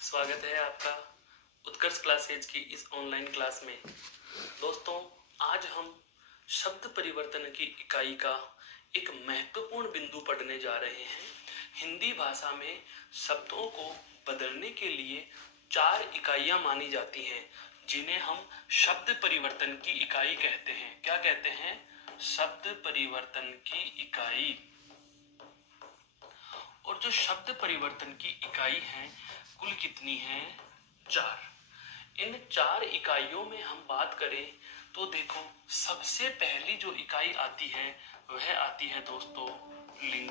स्वागत है आपका उत्कर्ष क्लासेज की इस ऑनलाइन क्लास में। दोस्तों, आज हम शब्द परिवर्तन की इकाई का एक महत्वपूर्ण बिंदु पढ़ने जा रहे हैं। हिंदी भाषा में शब्दों को बदलने के लिए 4 इकाइयां मानी जाती हैं, जिन्हें हम शब्द परिवर्तन की इकाई कहते हैं। क्या कहते हैं? शब्द परिवर्तन की इकाई। और जो शब्द परिवर्तन की इकाई है कुल कितनी है? 4। इन 4 इकाइयों में हम बात करें तो देखो, सबसे पहली जो इकाई आती है वह आती है दोस्तों लिंग।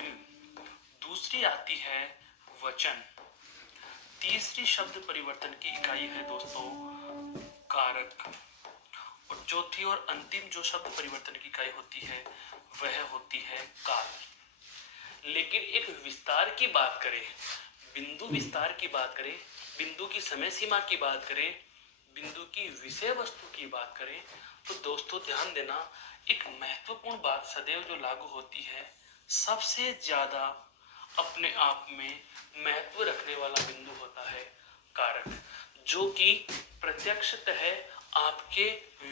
दूसरी आती है वचन। तीसरी शब्द परिवर्तन की इकाई है दोस्तों कारक। और चौथी और अंतिम जो शब्द परिवर्तन की इकाई होती है वह होती है काल। लेकिन एक विस्तार की बात करें, बिंदु विस्तार की बात करें, बिंदु की समय सीमा की बात करें, बिंदु की विषय वस्तु की बात करें, तो दोस्तों ध्यान देना, एक महत्वपूर्ण बात सदैव जो लागू होती है, सबसे ज्यादा अपने आप में महत्व रखने वाला बिंदु होता है कारक, जो कि प्रत्यक्षतः आपके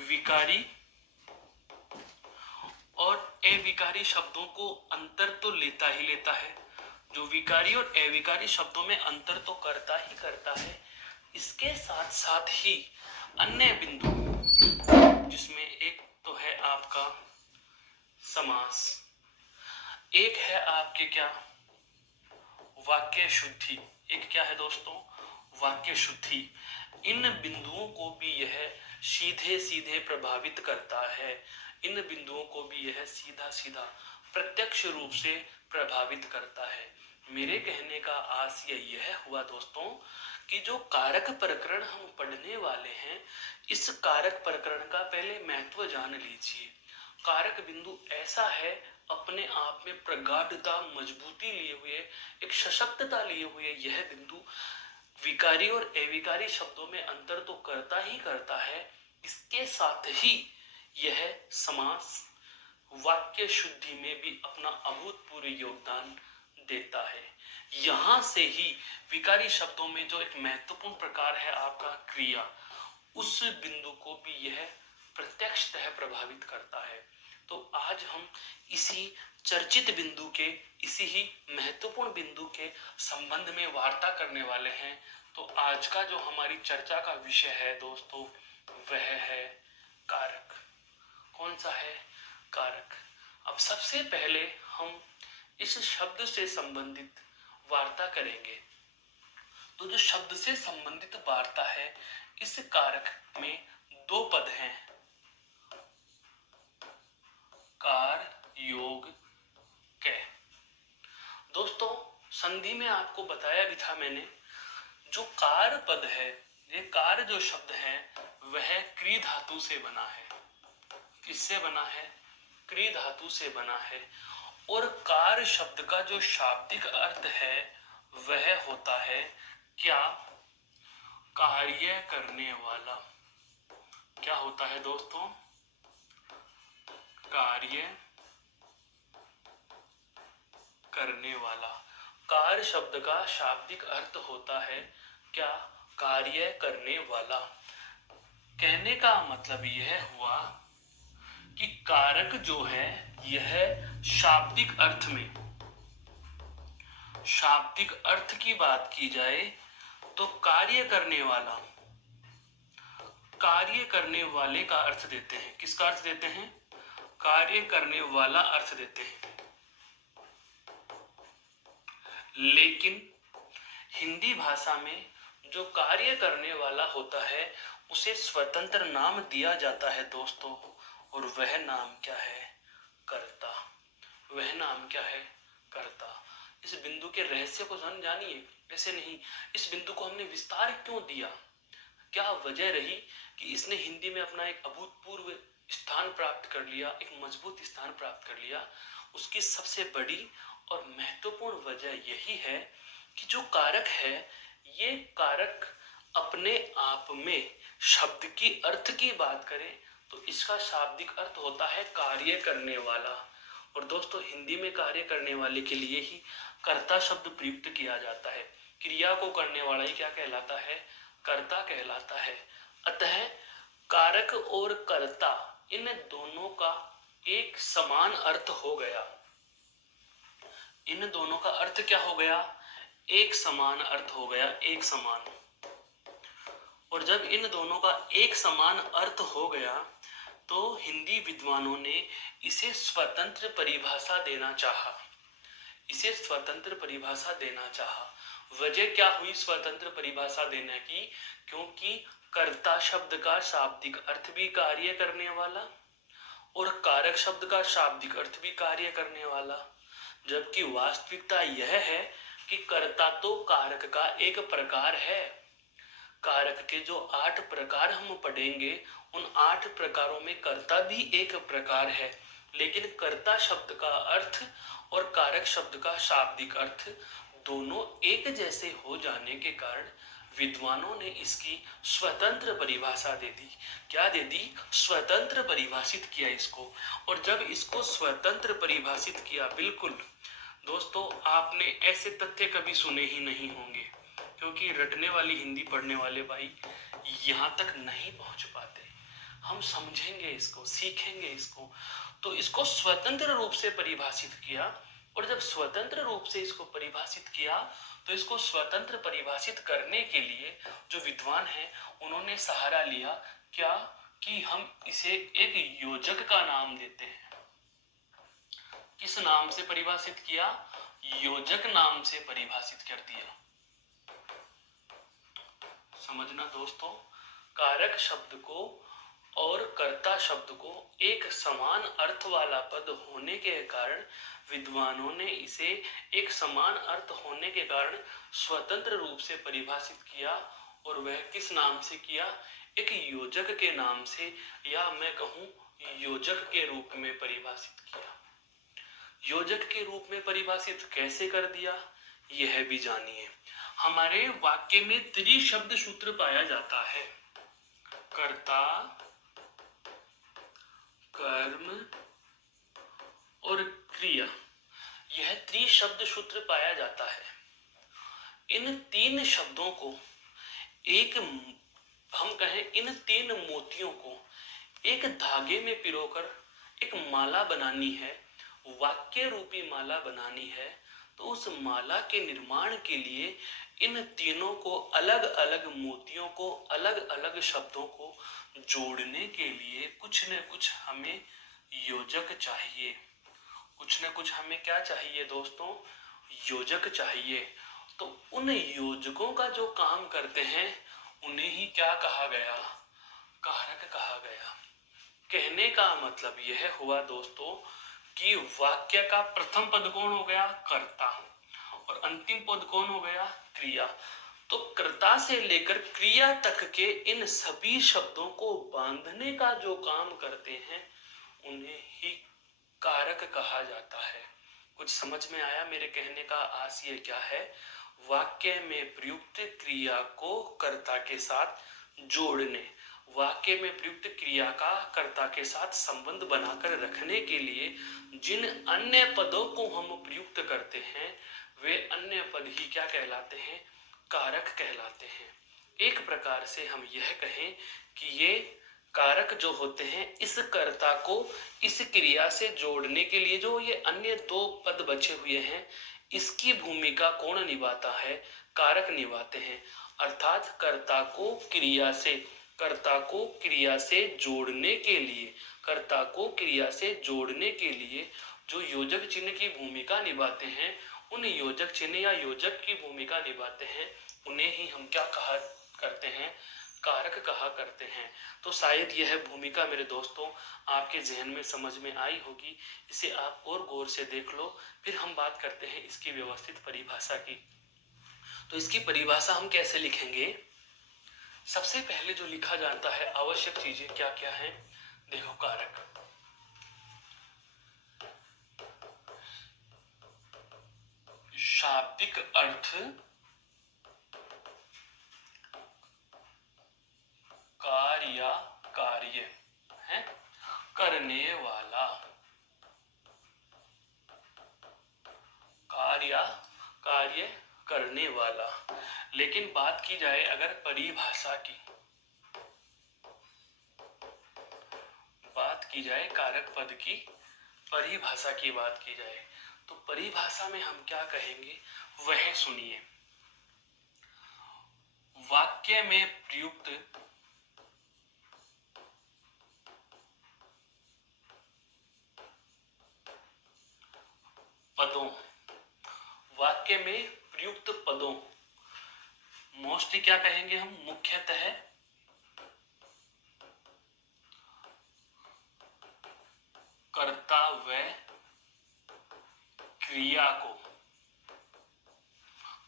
विकारी और अविकारी शब्दों को अंतर तो लेता ही लेता है। जो विकारी और अविकारी शब्दों में अंतर तो करता ही करता है, इसके साथ साथ ही अन्य बिंदु, जिसमें एक तो है आपका समास, एक है आपके क्या वाक्य शुद्धि, एक क्या है दोस्तों वाक्य शुद्धि। इन बिंदुओं को भी यह सीधे सीधे प्रभावित करता है, इन बिंदुओं को भी यह सीधा सीधा प्रत्यक्ष रूप से प्रभावित करता है। मेरे कहने का आशय यह हुआ दोस्तों कि जो कारक प्रकरण हम पढ़ने वाले हैं, इस कारक प्रकरण का पहले महत्व जान लीजिए। कारक बिंदु ऐसा है, अपने आप में प्रगाढ़ता, मजबूती लिए हुए, एक सशक्तता लिए हुए यह बिंदु विकारी और अविकारी शब्दों में अंतर तो करता ही करता है, इसके साथ ही यह समास वाक्य शुद्धि में भी अपना अभूतपूर्व योगदान देता है। यहां से ही विकारी शब्दों में जो एक महत्वपूर्ण प्रकार है आपका क्रिया, उस बिंदु को भी यह प्रत्यक्षतः प्रभावित करता है। तो आज हम इसी चर्चित बिंदु के, इसी ही महत्वपूर्ण बिंदु के संबंध में वार्ता करने वाले हैं। तो आज का जो हमारी चर्चा का विषय है दोस्तों वह है कारक। कौन सा है? कारक। अब सबसे पहले हम इस शब्द से संबंधित वार्ता करेंगे। तो जो शब्द से संबंधित वार्ता है, इस कारक में 2 पद हैं, कार योग कै। दोस्तों, संधि में आपको बताया भी था मैंने, जो कार पद है, ये कार जो शब्द है वह क्री धातु से बना है। किससे बना है? क्री धातु से बना है। और कार शब्द का जो शाब्दिक अर्थ है वह होता है क्या? कार्य करने वाला। क्या होता है दोस्तों? कार्य करने वाला। कार शब्द का शाब्दिक अर्थ होता है क्या? कार्य करने वाला। कहने का मतलब यह हुआ कि कारक जो है यह शाब्दिक अर्थ में, शाब्दिक अर्थ की बात की जाए तो कार्य करने वाला, कार्य करने वाले का अर्थ देते हैं। किसका अर्थ देते हैं? कार्य करने वाला अर्थ देते हैं। लेकिन हिंदी भाषा में जो कार्य करने वाला होता है उसे स्वतंत्र नाम दिया जाता है दोस्तों, और वह नाम क्या है? कर्ता। वह नाम क्या है? कर्ता। इस बिंदु के रहस्य को जानिए। ऐसे नहीं, इस बिंदु को हमने विस्तार क्यों दिया? क्या वजह रही कि इसने हिंदी में अपना एक अभूतपूर्व स्थान प्राप्त कर लिया, एक मजबूत स्थान प्राप्त कर लिया? उसकी सबसे बड़ी और महत्वपूर्ण वजह यही है कि जो कारक है, ये कारक अपने आप में शब्द की अर्थ की बात करें तो इसका शाब्दिक अर्थ होता है कार्य करने वाला। और दोस्तों, हिंदी में कार्य करने वाले के लिए ही कर्ता शब्द प्रयुक्त किया जाता है। क्रिया को करने वाला ही क्या कहलाता है? कर्ता कहलाता है। अतः कारक और कर्ता इन दोनों का एक समान अर्थ हो गया। इन दोनों का अर्थ क्या हो गया? एक समान अर्थ हो गया, एक समान। और जब इन दोनों का एक समान अर्थ हो गया तो हिंदी विद्वानों ने इसे स्वतंत्र परिभाषा देना चाहा। इसे स्वतंत्र परिभाषा देना चाहा। वजह क्या हुई स्वतंत्र परिभाषा देने की? क्योंकि कर्ता शब्द का शाब्दिक अर्थ भी कार्य करने वाला और कारक शब्द का शाब्दिक अर्थ भी कार्य करने वाला, जबकि वास्तविकता यह है कि कर्ता तो कारक का एक प्रकार है। कारक के जो 8 प्रकार हम पढ़ेंगे उन 8 प्रकारों में कर्ता भी एक प्रकार है, लेकिन कर्ता शब्द का अर्थ और कारक शब्द का शाब्दिक अर्थ दोनों एक जैसे हो जाने के कारण विद्वानों ने इसकी स्वतंत्र परिभाषा दे दी। क्या दे दी? स्वतंत्र परिभाषित किया इसको। और जब इसको स्वतंत्र परिभाषित किया, बिल्कुल दोस्तों आपने ऐसे तथ्य कभी सुने ही नहीं होंगे, क्योंकि रटने वाली हिंदी पढ़ने वाले भाई यहाँ तक नहीं पहुंच पाते। हम समझेंगे इसको, सीखेंगे इसको। तो इसको स्वतंत्र रूप से परिभाषित किया, और जब स्वतंत्र रूप से इसको परिभाषित किया तो इसको स्वतंत्र परिभाषित करने के लिए जो विद्वान हैं उन्होंने सहारा लिया क्या? कि हम इसे एक योजक का नाम देते हैं। किस नाम से परिभाषित किया? योजक नाम से परिभाषित कर दिया। समझना दोस्तों, कारक शब्द को और कर्ता शब्द को एक समान अर्थ वाला पद होने के कारण विद्वानों ने इसे एक समान अर्थ होने के कारण स्वतंत्र रूप से परिभाषित किया। और वह किस नाम से किया? एक योजक के नाम से, या मैं कहूं योजक के रूप में परिभाषित किया। योजक के रूप में परिभाषित कैसे कर दिया यह भी जानिए। हमारे वाक्य में त्रिशब्द सूत्र पाया जाता है। कर्ता, कर्म और क्रिया, यह त्रिशब्द सूत्र पाया जाता है। इन तीन शब्दों को एक, हम कहें इन तीन मोतियों को एक धागे में पिरोकर एक माला बनानी है, वाक्य रूपी माला बनानी है। तो उस माला के निर्माण के लिए इन तीनों को अलग अलग मोतियों को, अलग अलग शब्दों को जोड़ने के लिए कुछ न कुछ हमें योजक चाहिए। कुछ न कुछ हमें क्या चाहिए दोस्तों? योजक चाहिए। तो उन योजकों का जो काम करते हैं उन्हें ही क्या कहा गया? कारक कहा गया। कहने का मतलब यह हुआ दोस्तों कि वाक्य का प्रथम पद कौन हो गया? कर्ता, और अंतिम पद कौन हो गया? क्रिया। तो कर्ता से लेकर क्रिया तक के इन सभी शब्दों को बांधने का जो काम करते हैं उन्हें ही कारक कहा जाता है। कुछ समझ में आया मेरे कहने का आशय क्या है? वाक्य में प्रयुक्त क्रिया को कर्ता के साथ जोड़ने, वाक्य में प्रयुक्त क्रिया का कर्ता के साथ संबंध बनाकर रखने के लिए जिन अन्य पदों को हम प्रयुक्त करते हैं वे अन्य पद ही क्या कहलाते हैं? कारक कहलाते हैं। एक प्रकार से हम यह कहें कि ये कारक जो होते हैं इस कर्ता को इस क्रिया से जोड़ने के लिए जो ये अन्य दो पद बचे हुए हैं इसकी भूमिका कौन निभाता है? कारक निभाते हैं। अर्थात कर्ता को क्रिया से जोड़ने के लिए, कर्ता को क्रिया से जोड़ने के लिए जो योजक चिन्ह की भूमिका निभाते हैं, उन योजक चिन्ह या योजक की भूमिका निभाते हैं उन्हें ही हम क्या कहा करते हैं? कारक कहा करते हैं। तो शायद यह भूमिका मेरे दोस्तों आपके जहन में समझ में आई होगी। इसे आप और गौर से देख लो, फिर हम बात करते हैं इसकी व्यवस्थित परिभाषा की। तो इसकी परिभाषा हम कैसे लिखेंगे? सबसे पहले जो लिखा जाता है आवश्यक चीजें क्या क्या हैं? देखो, कारक, शाब्दिक अर्थ, कार्य है, करने वाला, कार्य करने वाला। लेकिन बात की जाए अगर परिभाषा की, बात की जाए कारक पद की परिभाषा की बात की जाए तो परिभाषा में हम क्या कहेंगे वह सुनिए। वाक्य में प्रयुक्त पदों, वाक्य में प्रयुक्त पदों मोस्टली क्या कहेंगे हम, मुख्यतः कर्ता व क्रिया को,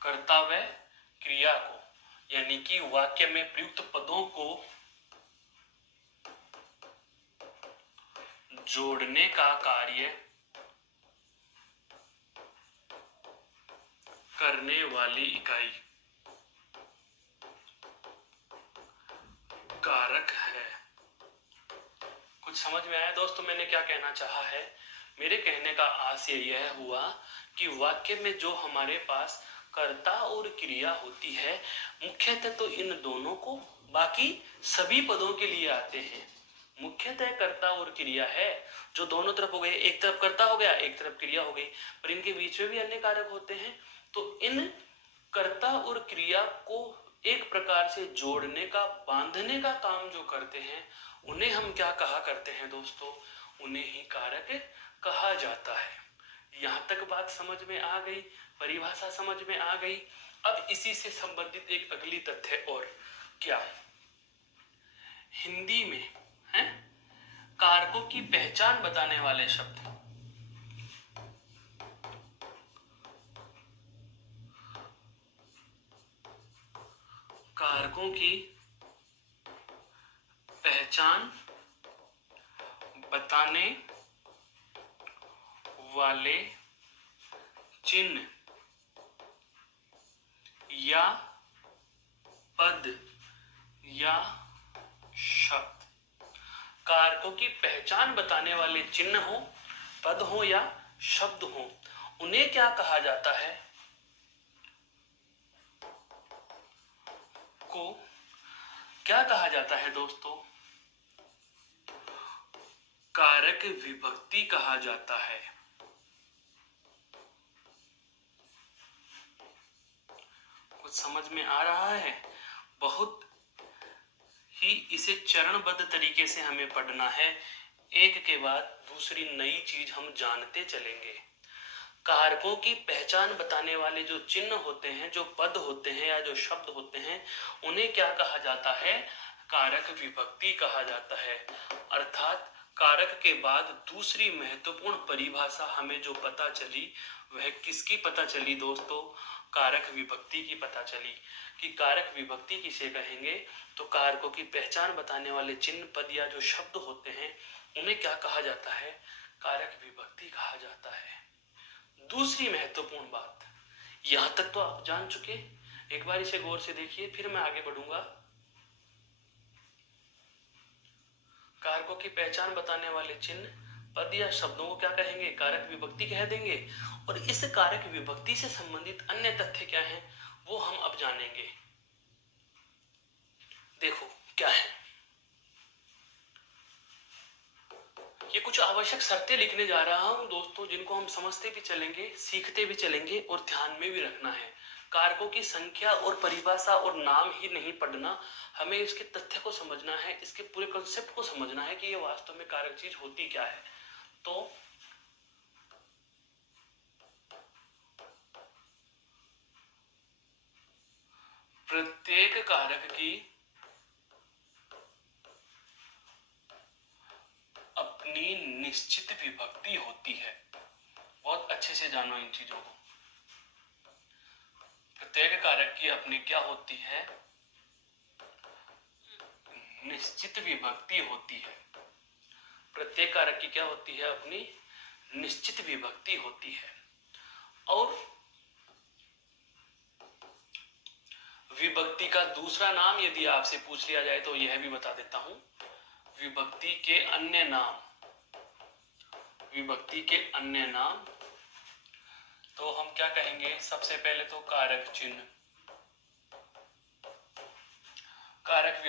कर्ता व क्रिया को, यानी कि वाक्य में प्रयुक्त पदों को जोड़ने का कार्य करने वाली इकाई कारक है। कुछ समझ में आया दोस्तों मैंने क्या कहना चाहा है? मेरे कहने का आशय यह हुआ कि वाक्य में जो हमारे पास कर्ता और क्रिया होती है मुख्यतः तो इन दोनों को, बाकी सभी पदों के लिए आते हैं। मुख्यतः कर्ता और क्रिया है जो दोनों तरफ हो गए, एक तरफ कर्ता हो गया एक तरफ क्रिया हो गई, पर इनके बीच में भी अन्य कारक होते हैं। तो इन कर्ता और क्रिया को एक प्रकार से जोड़ने का, बांधने का काम जो करते हैं उन्हें हम क्या कहा करते हैं दोस्तों, उन्हें ही कारक कहा जाता है। यहां तक बात समझ में आ गई, परिभाषा समझ में आ गई। अब इसी से संबंधित एक अगली तथ्य और क्या, हिंदी में है कारकों की पहचान बताने वाले शब्द, कारकों की पहचान बताने वाले चिन्ह या पद या शब्द, कारकों की पहचान बताने वाले चिन्ह हो, पद हो या शब्द हो, उन्हें क्या कहा जाता है, को क्या कहा जाता है दोस्तों, कारक विभक्ति कहा जाता है। कुछ समझ में आ रहा है? बहुत ही इसे चरणबद्ध तरीके से हमें पढ़ना है, एक के बाद दूसरी नई चीज हम जानते चलेंगे। कारकों की पहचान बताने वाले जो चिन्ह होते हैं, जो पद होते हैं या जो शब्द होते हैं, उन्हें क्या कहा जाता है, कारक विभक्ति कहा जाता है। अर्थात कारक के बाद दूसरी महत्वपूर्ण परिभाषा हमें जो पता चली वह किसकी पता चली दोस्तों, कारक विभक्ति की पता चली। कि कारक विभक्ति किसे कहेंगे, तो कारकों की पहचान बताने वाले चिन्ह, पद या जो शब्द होते हैं उन्हें क्या कहा जाता है, कारक विभक्ति कहा जाता है। दूसरी महत्वपूर्ण बात, यहां तक तो आप जान चुके, एक बार इसे गौर से देखिए फिर मैं आगे बढ़ूंगा। कारकों की पहचान बताने वाले चिन्ह, पद या शब्दों को क्या कहेंगे, कारक विभक्ति कह देंगे। और इस कारक विभक्ति से संबंधित अन्य तथ्य क्या हैं वो हम अब जानेंगे। देखो क्या है, ये कुछ आवश्यक शर्तें लिखने जा रहा हूं दोस्तों, जिनको हम समझते भी चलेंगे, सीखते भी चलेंगे और ध्यान में भी रखना है। कारकों की संख्या और परिभाषा और नाम ही नहीं पढ़ना, हमें इसके तथ्य को समझना है, इसके पूरे कॉन्सेप्ट को समझना है कि ये वास्तव में कारक चीज होती क्या है। तो प्रत्येक कारक की अपनी निश्चित विभक्ति होती है। बहुत अच्छे से जानो इन चीजों को। प्रत्येक कारक की अपनी क्या होती है, निश्चित विभक्ति होती है। प्रत्येक कारक की क्या होती है, अपनी निश्चित विभक्ति होती है। और विभक्ति का दूसरा नाम यदि आपसे पूछ लिया जाए तो यह भी बता देता हूं, विभक्ति के अन्य नाम, विभक्ति के अन्य नाम तो हम क्या कहेंगे, सबसे पहले तो कारक चिन्ह,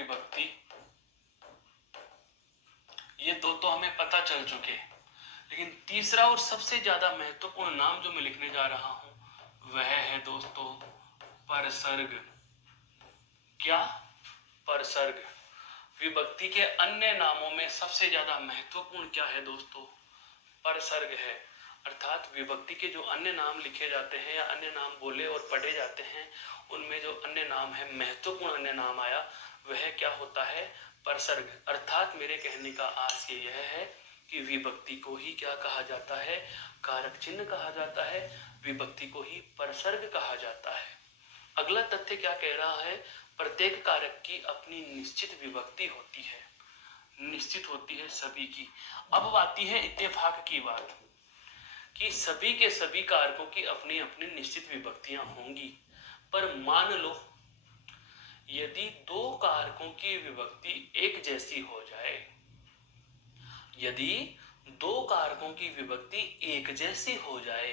विभक्ति, ये दो तो हमें पता चल चुके, लेकिन तीसरा और सबसे ज्यादा महत्वपूर्ण नाम जो मैं लिखने जा रहा हूं वह है दोस्तों परसर्ग। क्या? परसर्ग। विभक्ति के अन्य नामों में सबसे ज्यादा महत्वपूर्ण क्या है दोस्तों? परसर्ग है। अर्थात विभक्ति के जो अन्य नाम लिखे जाते हैं या अन्य नाम बोले और पढ़े जाते हैं, उनमें जो अन्य नाम है, महत्वपूर्ण अन्य नाम आया, वह क्या होता है? परसर्ग। अर्थात मेरे कहने का आशय यह है कि विभक्ति को ही क्या कहा जाता है? कारक चिन्ह कहा जाता है। विभक्ति को ही परसर्ग कहा जाता है। अगला तथ्य क्या कह रहा है? प्रत्येक कारक की अपनी निश्चित विभक्ति होती है, निश्चित होती है सभी की। अब आती है इत्तेफाक की बात कि सभी के सभी कारकों की अपनी अपनी निश्चित विभक्तियां होंगी, पर मान लो यदि दो कारकों की विभक्ति एक जैसी हो जाए, यदि दो कारकों की विभक्ति एक जैसी हो जाए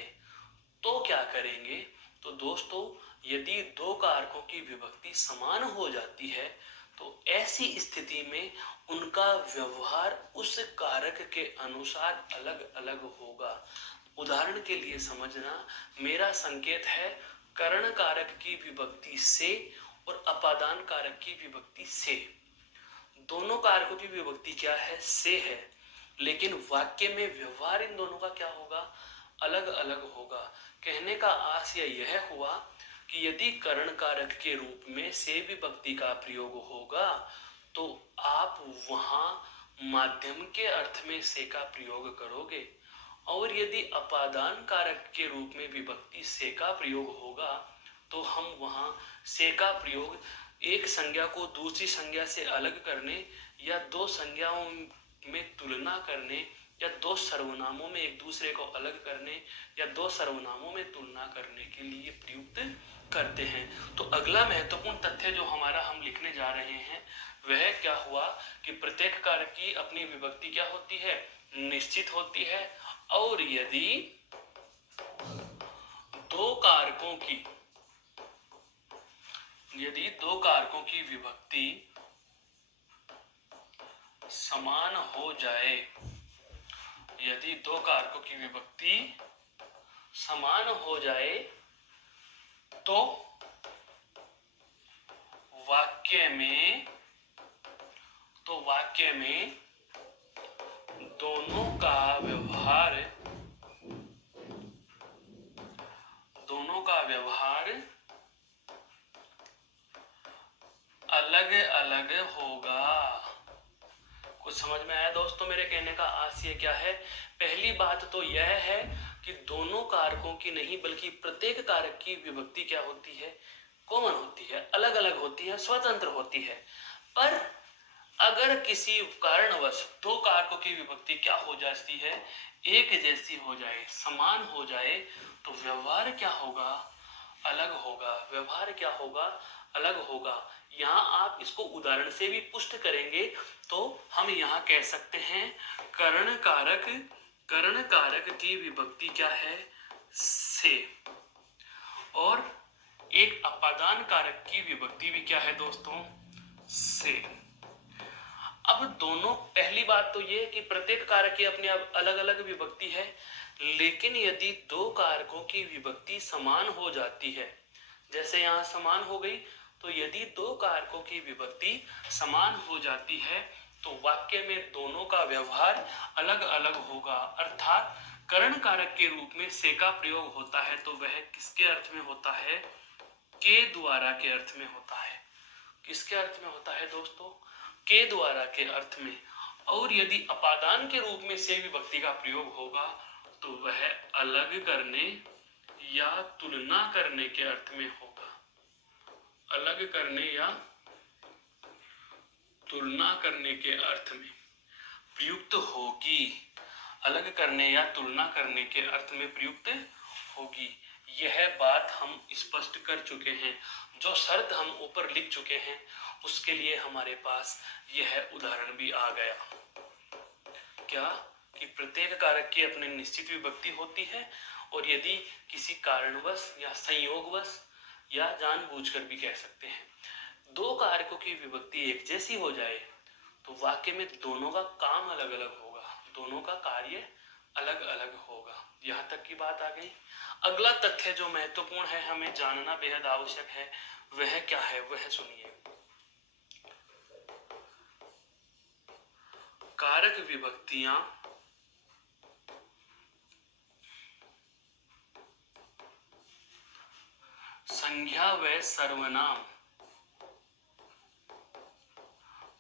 तो क्या करेंगे? तो दोस्तों यदि दो कारकों की विभक्ति समान हो जाती है तो ऐसी स्थिति में उनका व्यवहार उस कारक के अनुसार अलग अलग होगा। उदाहरण के लिए समझना, मेरा संकेत है करण कारक की विभक्ति से और अपादान कारक की विभक्ति से। दोनों कारकों की विभक्ति क्या है? से है, लेकिन वाक्य में व्यवहार इन दोनों का क्या होगा? अलग अलग होगा। कहने का आशय यह हुआ कि यदि करण कारक के रूप में से विभक्ति का प्रयोग होगा तो आप वहां माध्यम के अर्थ में से का प्रयोग करोगे, और यदि अपादान कारक के रूप में विभक्ति से का प्रयोग होगा तो हम वहां से का प्रयोग एक संज्ञा को दूसरी संज्ञा से अलग करने या दो संज्ञाओं में तुलना करने या दो सर्वनामों में एक दूसरे को अलग करने या दो सर्वनामों में तुलना करने के लिए प्रयुक्त करते हैं। तो अगला महत्वपूर्ण तथ्य जो हमारा हम लिखने जा रहे हैं वह क्या हुआ कि प्रत्येक कारक की अपनी विभक्ति क्या होती है? निश्चित होती है। और यदि दो कारकों की विभक्ति समान हो जाए, यदि दो कारकों की विभक्ति समान हो जाए तो वाक्य में दोनों का व्यवहार अलग अलग होगा। कुछ समझ में आया दोस्तों? मेरे कहने का आशय क्या है? पहली बात तो यह है कि दोनों कारकों की नहीं बल्कि प्रत्येक कारक की विभक्ति क्या होती है? कॉमन होती है, अलग अलग होती है, स्वतंत्र होती है। पर अगर किसी कारणवश दो कारकों की विभक्ति क्या हो जाती है? एक जैसी हो जाए, समान हो जाए, तो व्यवहार क्या होगा? अलग होगा। व्यवहार क्या होगा? अलग होगा। यहाँ आप इसको उदाहरण से भी पुष्ट करेंगे तो हम यहाँ कह सकते हैं करण कारक की विभक्ति क्या है? से। और एक अपादान कारक की विभक्ति भी क्या है दोस्तों? से। अब दोनों, पहली बात तो ये कि प्रत्येक कारक की अपनी अलग अलग विभक्ति है, लेकिन यदि दो कारकों की विभक्ति समान हो जाती है, जैसे यहाँ समान हो गई, तो यदि दो कारकों की विभक्ति समान हो जाती है तो वाक्य में दोनों का व्यवहार अलग अलग होगा। अर्थात करण कारक के रूप में से का प्रयोग होता है तो वह किसके अर्थ में होता है? के द्वारा के अर्थ में होता है। किसके अर्थ में होता है दोस्तों? के द्वारा के अर्थ में। और यदि अपादान के रूप में से विभक्ति का प्रयोग होगा तो वह अलग करने या तुलना करने के अर्थ में होगा। अलग करने या तुलना करने के अर्थ में प्रयुक्त होगी। अलग करने या तुलना करने के अर्थ में प्रयुक्त होगी। यह बात हम स्पष्ट कर चुके हैं। जो शर्त हम ऊपर लिख चुके हैं उसके लिए हमारे पास यह उदाहरण भी आ गया। क्या? कि प्रत्येक कारक की अपनी निश्चित विभक्ति होती है, और यदि किसी कारणवश या संयोगवश या जानबूझकर भी कह सकते हैं दो कारकों की विभक्ति एक जैसी हो जाए तो वाक्य में दोनों का काम अलग अलग होगा, दोनों का कार्य अलग अलग होगा। यहाँ तक की बात आ गई। अगला तथ्य जो महत्वपूर्ण है, हमें जानना बेहद आवश्यक है, वह क्या है, वह सुनिए। कारक विभक्तियां संज्ञा व सर्वनाम,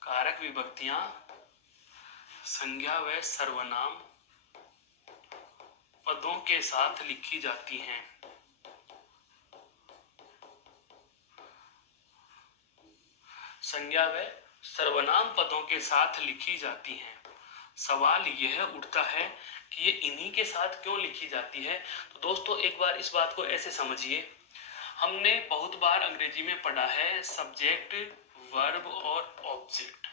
कारक विभक्तियां संज्ञा व सर्वनाम पदों के साथ लिखी जाती हैं। संज्ञा व सर्वनाम पदों के साथ लिखी जाती हैं। सवाल यह उठता है कि ये इन्हीं के साथ क्यों लिखी जाती है। तो दोस्तों एक बार इस बात को ऐसे समझिए, हमने बहुत बार अंग्रेजी में पढ़ा है सब्जेक्ट, वर्ब और ऑब्जेक्ट,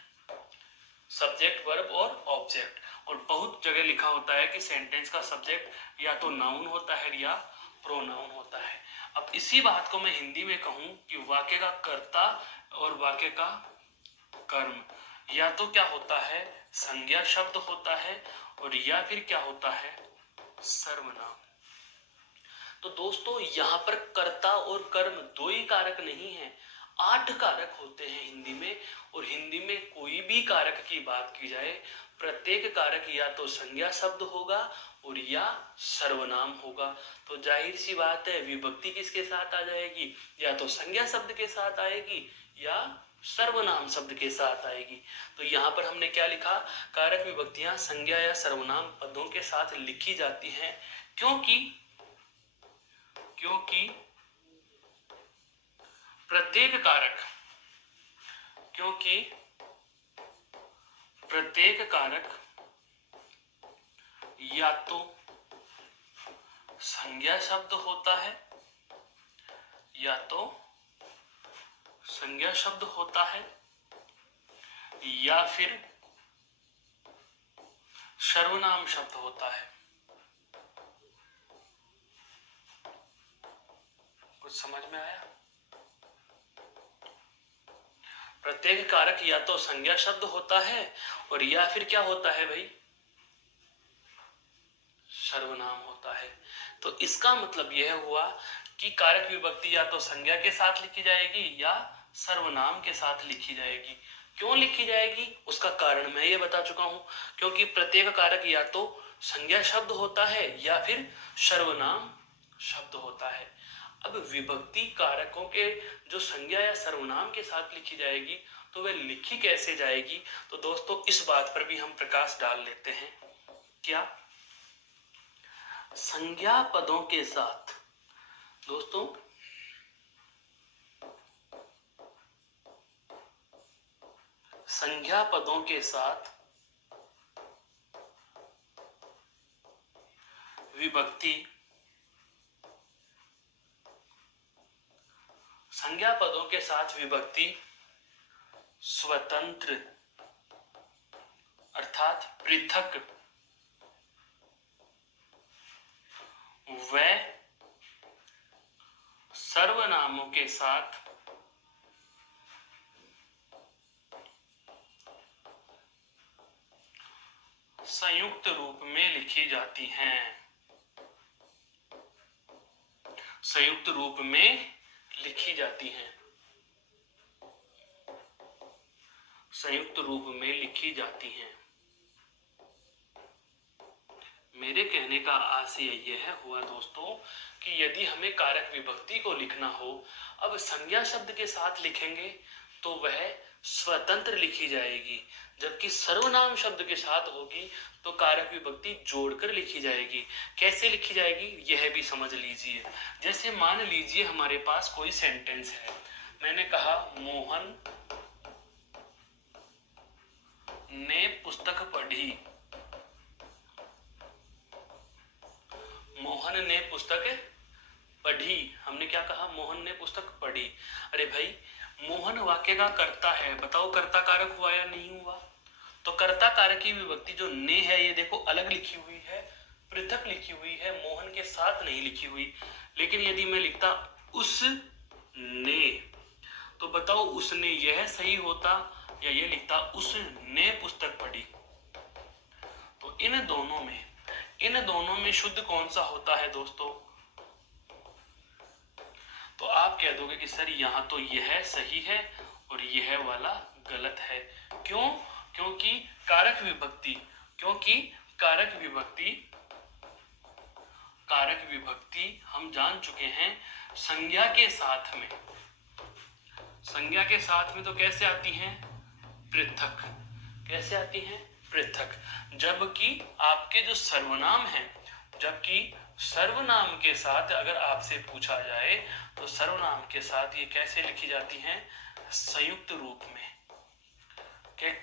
सब्जेक्ट, वर्ब और ऑब्जेक्ट, और बहुत जगह लिखा होता है कि सेंटेंस का सब्जेक्ट या तो नाउन होता है या प्रोनाउन होता है। अब इसी बात को मैं हिंदी में कहूं कि वाक्य का कर्ता और वाक्य का कर्म या तो क्या होता है, संज्ञा शब्द होता है, और या फिर क्या होता है, सर्वनाम। तो दोस्तों यहाँ पर कर्ता और कर्म दो ही कारक नहीं है, 8 कारक होते हैं हिंदी में, और हिंदी में कोई भी कारक की बात की जाए, प्रत्येक कारक या तो संज्ञा शब्द होगा और या सर्वनाम होगा। तो जाहिर सी बात है विभक्ति किसके साथ आ जाएगी, या तो संज्ञा शब्द के साथ आएगी या सर्वनाम शब्द के साथ आएगी। तो यहाँ पर हमने क्या लिखा, कारक विभक्तियां संज्ञा या सर्वनाम पदों के साथ लिखी जाती हैं, क्योंकि प्रत्येक कारक या तो संज्ञा शब्द होता है या फिर सर्वनाम शब्द होता है। कुछ समझ में आया? प्रत्येक कारक या तो संज्ञा शब्द होता है और या फिर क्या होता है भाई, सर्वनाम होता है। तो इसका मतलब यह हुआ कि कारक विभक्ति या तो संज्ञा के साथ लिखी जाएगी या सर्वनाम के साथ लिखी जाएगी। क्यों लिखी जाएगी उसका कारण मैं ये बता चुका हूं, क्योंकि प्रत्येक कारक या तो संज्ञा शब्द होता है या फिर सर्वनाम शब्द होता है। अब विभक्ति कारकों के जो संज्ञा या सर्वनाम के साथ लिखी जाएगी तो वह लिखी कैसे जाएगी, तो दोस्तों इस बात पर भी हम प्रकाश डाल लेते हैं। क्या संज्ञा पदों के साथ, दोस्तों संज्ञा पदों के साथ विभक्ति, संज्ञा पदों के साथ विभक्ति स्वतंत्र अर्थात पृथक व सर्वनामों के साथ संयुक्त रूप में लिखी जाती हैं, संयुक्त रूप में लिखी जाती हैं, संयुक्त रूप में लिखी जाती हैं। मेरे कहने का आशय यह हुआ दोस्तों कि यदि हमें कारक विभक्ति को लिखना हो, अब संज्ञा शब्द के साथ लिखेंगे तो वह स्वतंत्र लिखी जाएगी, जबकि सर्वनाम शब्द के साथ होगी तो कारक विभक्ति जोड़कर लिखी जाएगी। कैसे लिखी जाएगी यह भी समझ लीजिए। जैसे मान लीजिए हमारे पास कोई सेंटेंस है, मैंने कहा मोहन ने पुस्तक पढ़ी, मोहन ने पुस्तक पढ़ी, हमने क्या कहा, मोहन ने पुस्तक पढ़ी। अरे भाई मोहन वाक्य का कर्ता है, बताओ कर्ता कारक हुआ या नहीं हुआ? तो कर्ता कारक की विभक्ति जो ने है ये देखो अलग लिखी हुई है, पृथक लिखी हुई है, मोहन के साथ नहीं लिखी हुई। लेकिन यदि मैं लिखता उस ने, तो बताओ उसने यह सही होता या ये लिखता उसने पुस्तक पढ़ी। तो इन दोनों में शुद्ध कौन सा होता है दोस्तों? तो आप कह दोगे कि सर यहां तो यह सही है और यह वाला गलत है। क्यों? क्योंकि कारक विभक्ति हम जान चुके हैं संज्ञा के साथ में तो कैसे आती हैं? पृथक। कैसे आती हैं? पृथक। जबकि आपके जो सर्वनाम हैं, जबकि सर्वनाम के साथ अगर आपसे पूछा जाए तो सर्वनाम के साथ ये कैसे लिखी जाती हैं? संयुक्त रूप में।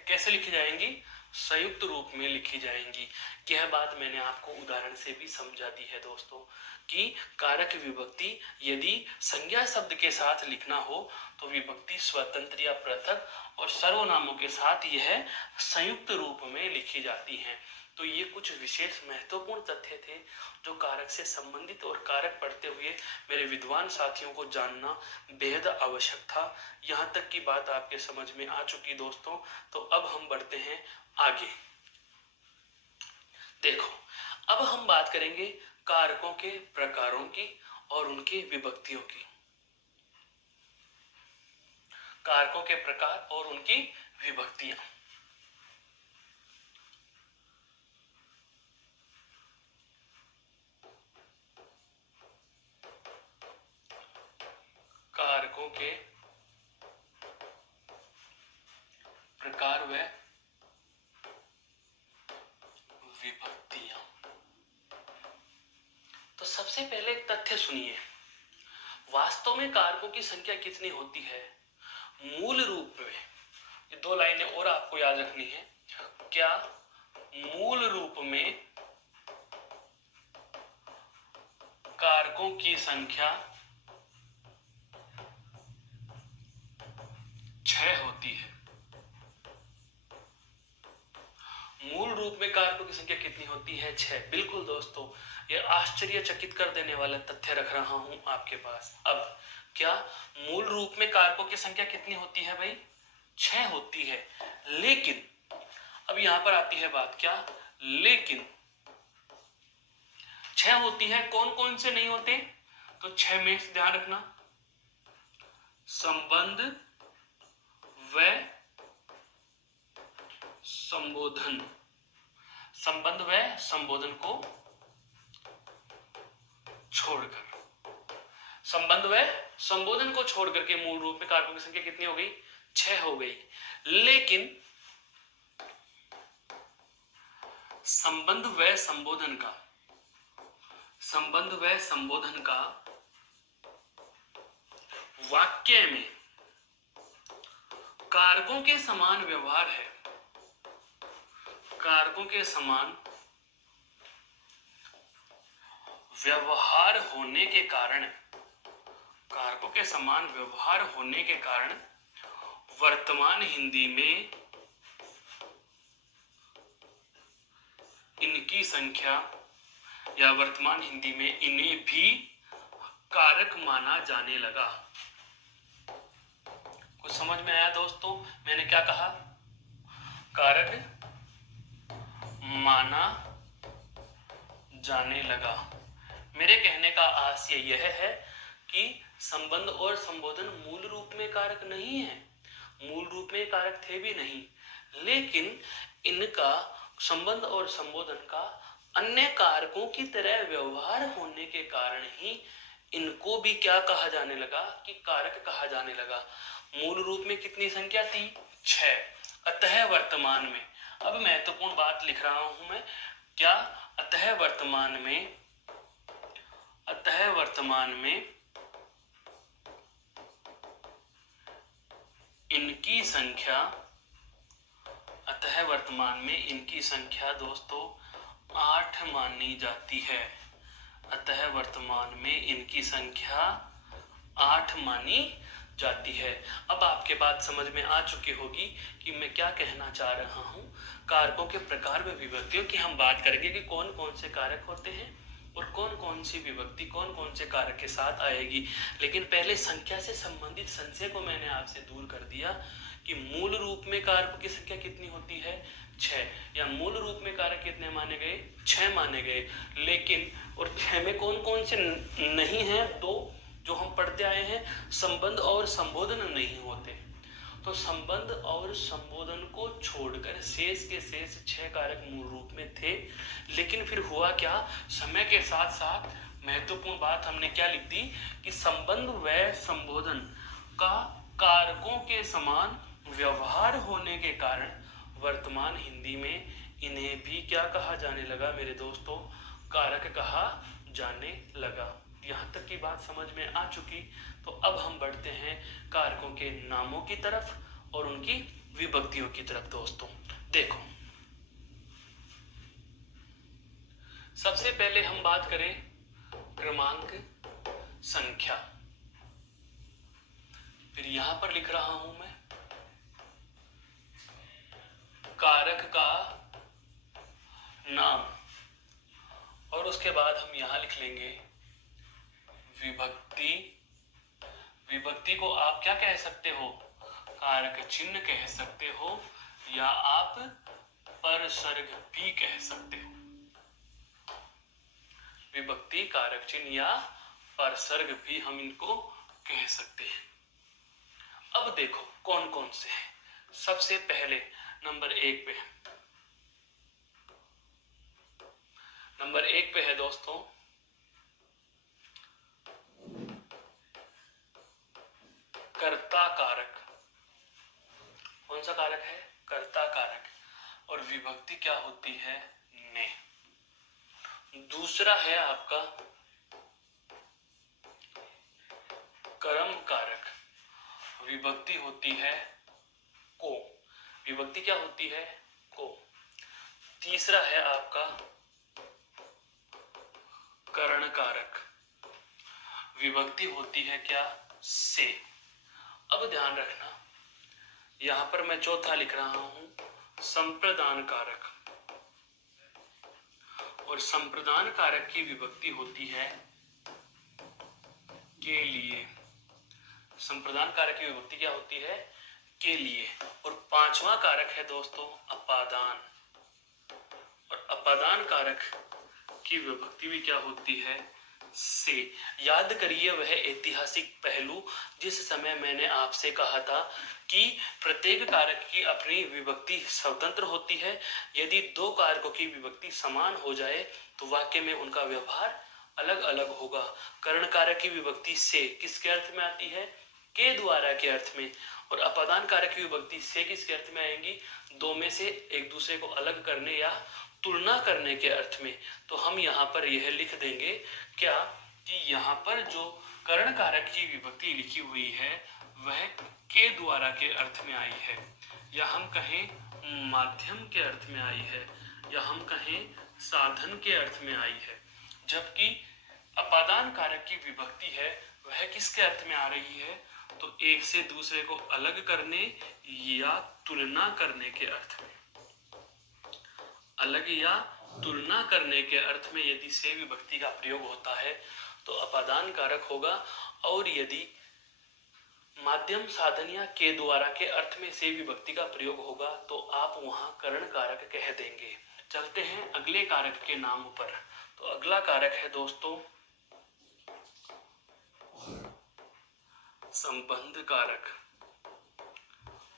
कैसे लिखी जाएंगी? संयुक्त रूप में लिखी जाएंगी। यह बात मैंने आपको उदाहरण से भी समझा दी है दोस्तों कि कारक विभक्ति यदि संज्ञा शब्द के साथ लिखना हो तो विभक्ति स्वतंत्र या पृथक और सर्वनामों के साथ यह संयुक्त रूप में लिखी जाती हैं। तो ये कुछ विशेष महत्वपूर्ण तथ्य थे जो कारक से संबंधित और कारक पढ़ते हुए मेरे विद्वान साथियों को जानना बेहद आवश्यक था। यहाँ तक की बात आपके समझ में आ चुकी दोस्तों। तो अब हम बढ़ते हैं आगे। देखो, अब हम बात करेंगे कारकों के प्रकारों की और उनकी विभक्तियों की। कारकों के प्रकार और उनकी विभक्तियां। कारकों के प्रकार व विभक्तियां। तो सबसे पहले एक तथ्य सुनिए, वास्तव में कारकों की संख्या कितनी होती है? मूल रूप में, ये दो लाइनें और आपको याद रखनी है। क्या मूल रूप में कारकों की संख्या 6 होती है? मूल रूप में कारकों की संख्या कितनी होती है? 6। बिल्कुल दोस्तों, ये आश्चर्यचकित कर देने वाला तथ्य रख रहा हूं आपके पास। अब क्या मूल रूप में कारकों की संख्या कितनी होती है भाई? 6 होती है। लेकिन अब यहां पर आती है बात, क्या? लेकिन 6 होती है, कौन कौन से नहीं होते? तो 6 में ध्यान रखना, संबंध व संबोधन। संबंध व संबोधन को छोड़कर, संबंध व संबोधन को छोड़कर के मूल रूप में कारकों की संख्या कितनी हो गई? 6 हो गई। लेकिन संबंध व संबोधन का वाक्य में कारकों के समान व्यवहार है। कारकों के समान व्यवहार होने के कारण, कारकों के समान व्यवहार होने के कारण वर्तमान हिंदी में इनकी संख्या या वर्तमान हिंदी में इन्हें भी कारक माना जाने लगा। कुछ समझ में आया दोस्तों? मैंने क्या कहा? कारक माना जाने लगा। मेरे कहने का आशय यह है कि संबंध और संबोधन मूल रूप में कारक नहीं है, मूल रूप में कारक थे भी नहीं, लेकिन इनका संबंध और संबोधन का अन्य कारकों की तरह व्यवहार होने के कारण ही इनको भी क्या कहा जाने लगा? कि कारक कहा जाने लगा। मूल रूप में कितनी संख्या थी? 6। अतः वर्तमान में, अब महत्वपूर्ण बात लिख रहा हूं मैं, क्या? अतः वर्तमान में इनकी संख्या, अतः वर्तमान में इनकी संख्या दोस्तों 8 मानी जाती है। अतः वर्तमान में इनकी संख्या 8 मानी जाती है। अब आपके बात समझ में आ चुकी होगी कि मैं क्या कहना चाह रहा हूं। कारकों के प्रकार व विभक्तियों की हम बात करेंगे कि कौन कौन से कारक होते हैं और कौन कौन सी विभक्ति कौन कौन से कारक के साथ आएगी। लेकिन पहले संख्या से संबंधित संशय को मैंने आपसे दूर कर दिया कि मूल रूप में कारकों की संख्या कितनी होती है, 6, या मूल रूप में कारक कितने माने गए, 6 माने गए। लेकिन और 6 में कौन कौन से नहीं है, 2 जो हम पढ़ते आए हैं, संबंध और संबोधन नहीं होते। तो संबंध और संबोधन को छोड़कर शेष के शेष 6 कारक मूल रूप में थे। लेकिन फिर हुआ क्या, समय के साथ साथ महत्वपूर्ण बात हमने क्या लिख दी कि संबंध व संबोधन का कारकों के समान व्यवहार होने के कारण वर्तमान हिंदी में इन्हें भी क्या कहा जाने लगा मेरे दोस्तों, कारक कहा जाने लगा। यहाँ तक की बात समझ में आ चुकी। तो अब हम बढ़ते हैं कारकों के नामों की तरफ और उनकी विभक्तियों की तरफ। दोस्तों देखो, सबसे पहले हम बात करें क्रमांक संख्या। फिर यहां पर लिख रहा हूं मैं कारक का नाम, और उसके बाद हम यहां लिख लेंगे विभक्ति। विभक्ति को आप क्या कह सकते हो, कारक चिन्ह कह सकते हो, या आप परसर्ग भी कह सकते हो। विभक्ति, कारक चिन्ह या परसर्ग भी हम इनको कह सकते हैं। अब देखो कौन कौन से हैं। सबसे पहले नंबर 1 पे, नंबर 1 पे है दोस्तों कर्ता कारक। कौन सा कारक है, कर्ता कारक, और विभक्ति क्या होती है, ने। दूसरा है आपका कर्म कारक, विभक्ति होती है को। विभक्ति क्या होती है, को। तीसरा है आपका करण कारक, विभक्ति होती है क्या, से। अब ध्यान रखना, यहां पर मैं चौथा लिख रहा हूं संप्रदान कारक, और संप्रदान कारक की विभक्ति होती है के लिए। संप्रदान कारक की विभक्ति क्या होती है, के लिए। और पांचवा कारक है दोस्तों अपादान, और अपादान कारक की विभक्ति भी क्या होती है, से। याद करिए वह ऐतिहासिक पहलू जिस समय मैंने आपसे कहा था कि प्रत्येक कारक की अपनी विभक्ति स्वतंत्र होती है। यदि 2 कारकों की विभक्ति समान हो जाए तो वाक्य में उनका व्यवहार अलग अलग होगा। करण कारक की विभक्ति से किसके अर्थ में आती है, के द्वारा के अर्थ में, और अपादान कारक की विभक्ति से किसके अर्थ में आएंगी, 2 में से एक दूसरे को अलग करने या तुलना करने के अर्थ में। तो हम यहाँ पर यह लिख देंगे क्या कि यहाँ पर जो करण कारक की विभक्ति लिखी हुई है वह के द्वारा के अर्थ में आई है, या हम कहें माध्यम के अर्थ में आई है, या हम कहें साधन के अर्थ में आई है। जबकि अपादान कारक की विभक्ति है वह किसके अर्थ में आ रही है, तो एक से दूसरे को अलग करने या तुलना करने के अर्थ में। अलग या तुलना करने के अर्थ में यदि से विभक्ति का प्रयोग होता है तो अपादान कारक होगा, और यदि माध्यम साधन या के द्वारा के अर्थ में से विभक्ति का प्रयोग होगा तो आप वहां करण कारक कह देंगे। चलते हैं अगले कारक के नाम पर। तो अगला कारक है दोस्तों संबंध कारक,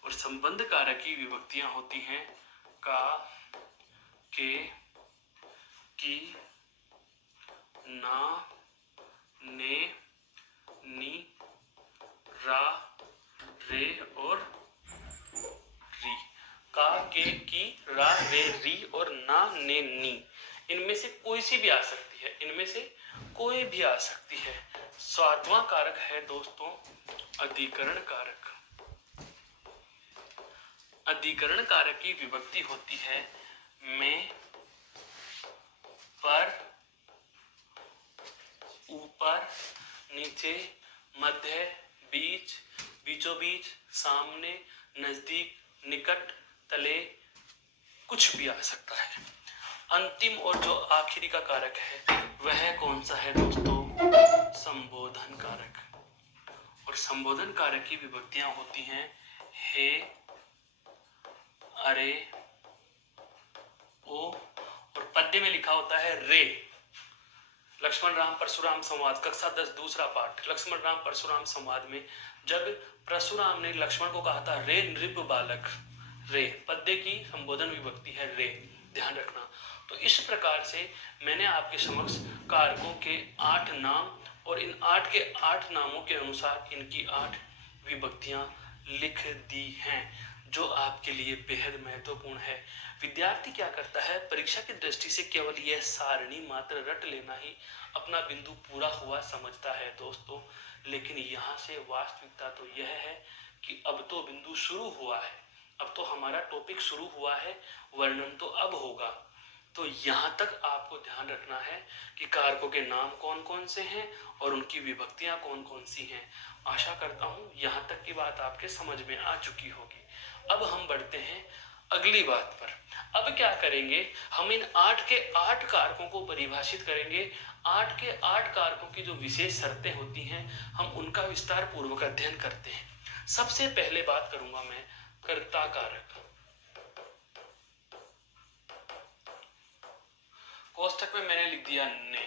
और संबंध कारक की विभक्तियां होती हैं का, के, की, ना, ने, नी, रा, रे और री। का, के, की, रा, रे, री और ना, ने, नी, इनमें से कोई सी भी आ सकती है, इनमें से कोई भी आ सकती है। 7वां कारक है दोस्तों अधिकरण कारक। अधिकरण कारक की विभक्ति होती है में, पर, ऊपर, नीचे, मध्य, बीच, बीचों बीच, सामने, नजदीक, निकट, तले, कुछ भी आ सकता है। अंतिम और जो आखिरी का कारक है वह कौन सा है दोस्तों? संबोधन कारक। और संबोधन कारक की विभक्तियां होती हैं हे, अरे, ओ, और पद्य में लिखा होता है रे। लक्ष्मण राम परशुराम संवाद कक्षा 10 दूसरा पाठ, लक्ष्मण राम परशुराम संवाद में जब परशुराम ने लक्ष्मण को कहा था रे नृप बालक, रे पद्य की संबोधन विभक्ति है रे, ध्यान रखना। तो इस प्रकार से मैंने आपके समक्ष कारकों के 8 नाम और इन 8 के 8 नामों के अनुसार इनकी 8 विभक्तियां लिख दी हैं, जो आपके लिए बेहद महत्वपूर्ण है। विद्यार्थी क्या करता है, परीक्षा की दृष्टि से केवल यह सारणी मात्र रट लेना ही अपना बिंदु पूरा हुआ समझता है दोस्तों, लेकिन यहाँ से वास्तविकता तो यह है कि अब तो बिंदु शुरू हुआ है, अब तो हमारा टॉपिक शुरू हुआ है, वर्णन तो अब होगा। तो यहाँ तक आपको ध्यान रखना है कि कारकों के नाम कौन कौन से हैं और उनकी विभक्तियां कौन कौन सी हैं। आशा करता हूँ यहाँ तक की बात आपके समझ में आ चुकी होगी। अब हम बढ़ते हैं अगली बात पर। अब क्या करेंगे, हम इन 8 के 8 कारकों को परिभाषित करेंगे। 8 के 8 कारकों की जो विशेष शर्तें होती हैं हम उनका विस्तार पूर्वक अध्ययन करते हैं। सबसे पहले बात करूंगा मैं कर्ता कारक। कोष्ठक में मैंने लिख दिया ने।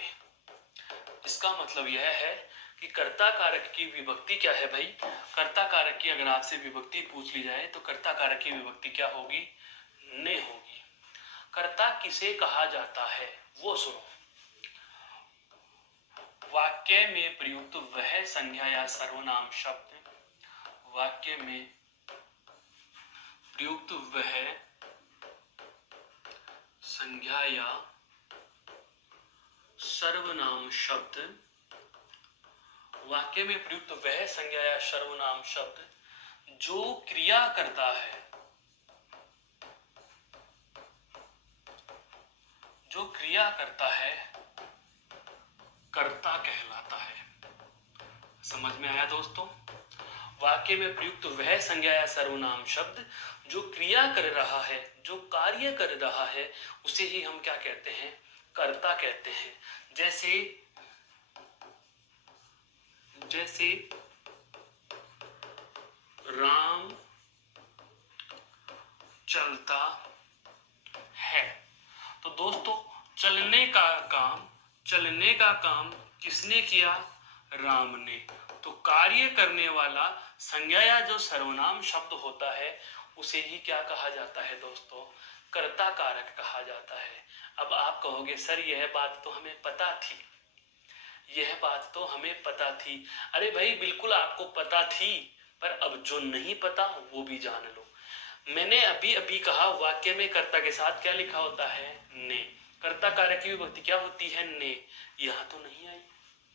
इसका मतलब यह है कि कर्ता कारक की विभक्ति क्या है भाई? कर्ता कारक की अगर आपसे विभक्ति पूछ ली जाए तो कर्ता कारक की विभक्ति क्या होगी? ने होगी। कर्ता किसे कहा जाता है वो सुनो। वाक्य में प्रयुक्त वह संज्ञा या सर्वनाम शब्द, वाक्य में प्रयुक्त वह संज्ञा या सर्वनाम शब्द, वाक्य में प्रयुक्त वह संज्ञा या सर्वनाम शब्द जो क्रिया करता है, जो क्रिया करता है कर्ता कहलाता है। समझ में आया दोस्तों? वाक्य में प्रयुक्त वह संज्ञा या सर्वनाम शब्द जो क्रिया कर रहा है, जो कार्य कर रहा है, उसे ही हम क्या कहते हैं? कर्ता कहते हैं। जैसे जैसे राम चलता है, तो दोस्तों चलने का काम किसने किया? राम ने। तो कार्य करने वाला संज्ञा या जो सर्वनाम शब्द होता है उसे ही क्या कहा जाता है दोस्तों? कर्ता कारक कहा जाता है। अब आप कहोगे सर यह बात तो हमें पता थी, यह बात तो हमें पता थी। अरे भाई बिल्कुल आपको पता थी, पर अब जो नहीं पता वो भी जान लो। मैंने अभी अभी कहा वाक्य में कर्ता के साथ क्या लिखा होता है? ने। कर्ता कारक की विभक्ति क्या होती है? ने। यहां तो नहीं आई,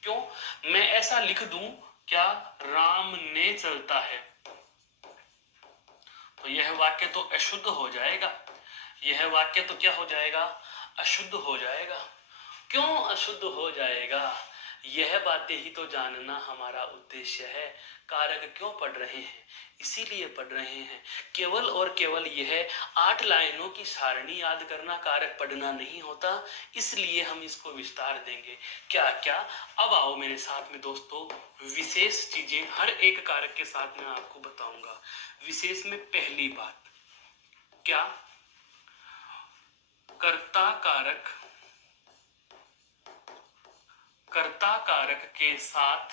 क्यों? मैं ऐसा लिख दूं क्या, राम ने चलता है, तो यह वाक्य तो अशुद्ध हो जाएगा। यह वाक्य तो क्या हो जाएगा? अशुद्ध हो जाएगा। क्यों अशुद्ध हो जाएगा? यह बातें ही तो जानना हमारा उद्देश्य है। कारक क्यों पढ़ रहे हैं? इसीलिए पढ़ रहे हैं केवल और केवल यह 8 लाइनों की सारणी याद करना कारक पढ़ना नहीं होता, इसलिए हम इसको विस्तार देंगे। क्या क्या? अब आओ मेरे साथ में दोस्तों, विशेष चीजें हर एक कारक के साथ में आपको बताऊंगा। विशेष में पहली बात क्या? कर्ता कारक के साथ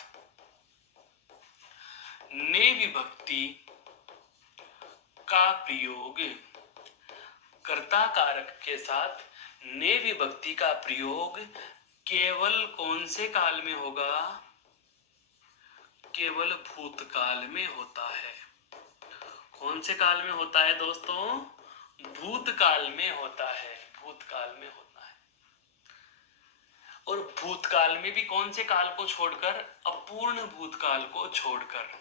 ने विभक्ति का प्रयोग, कर्ता कारक के साथ ने विभक्ति का प्रयोग केवल कौन से काल में होगा? केवल भूतकाल में होता है। कौन से काल में होता है दोस्तों? भूतकाल में होता है। भूतकाल में होता है। और भूतकाल में भी कौन से काल को छोड़कर? अपूर्ण भूतकाल को छोड़कर।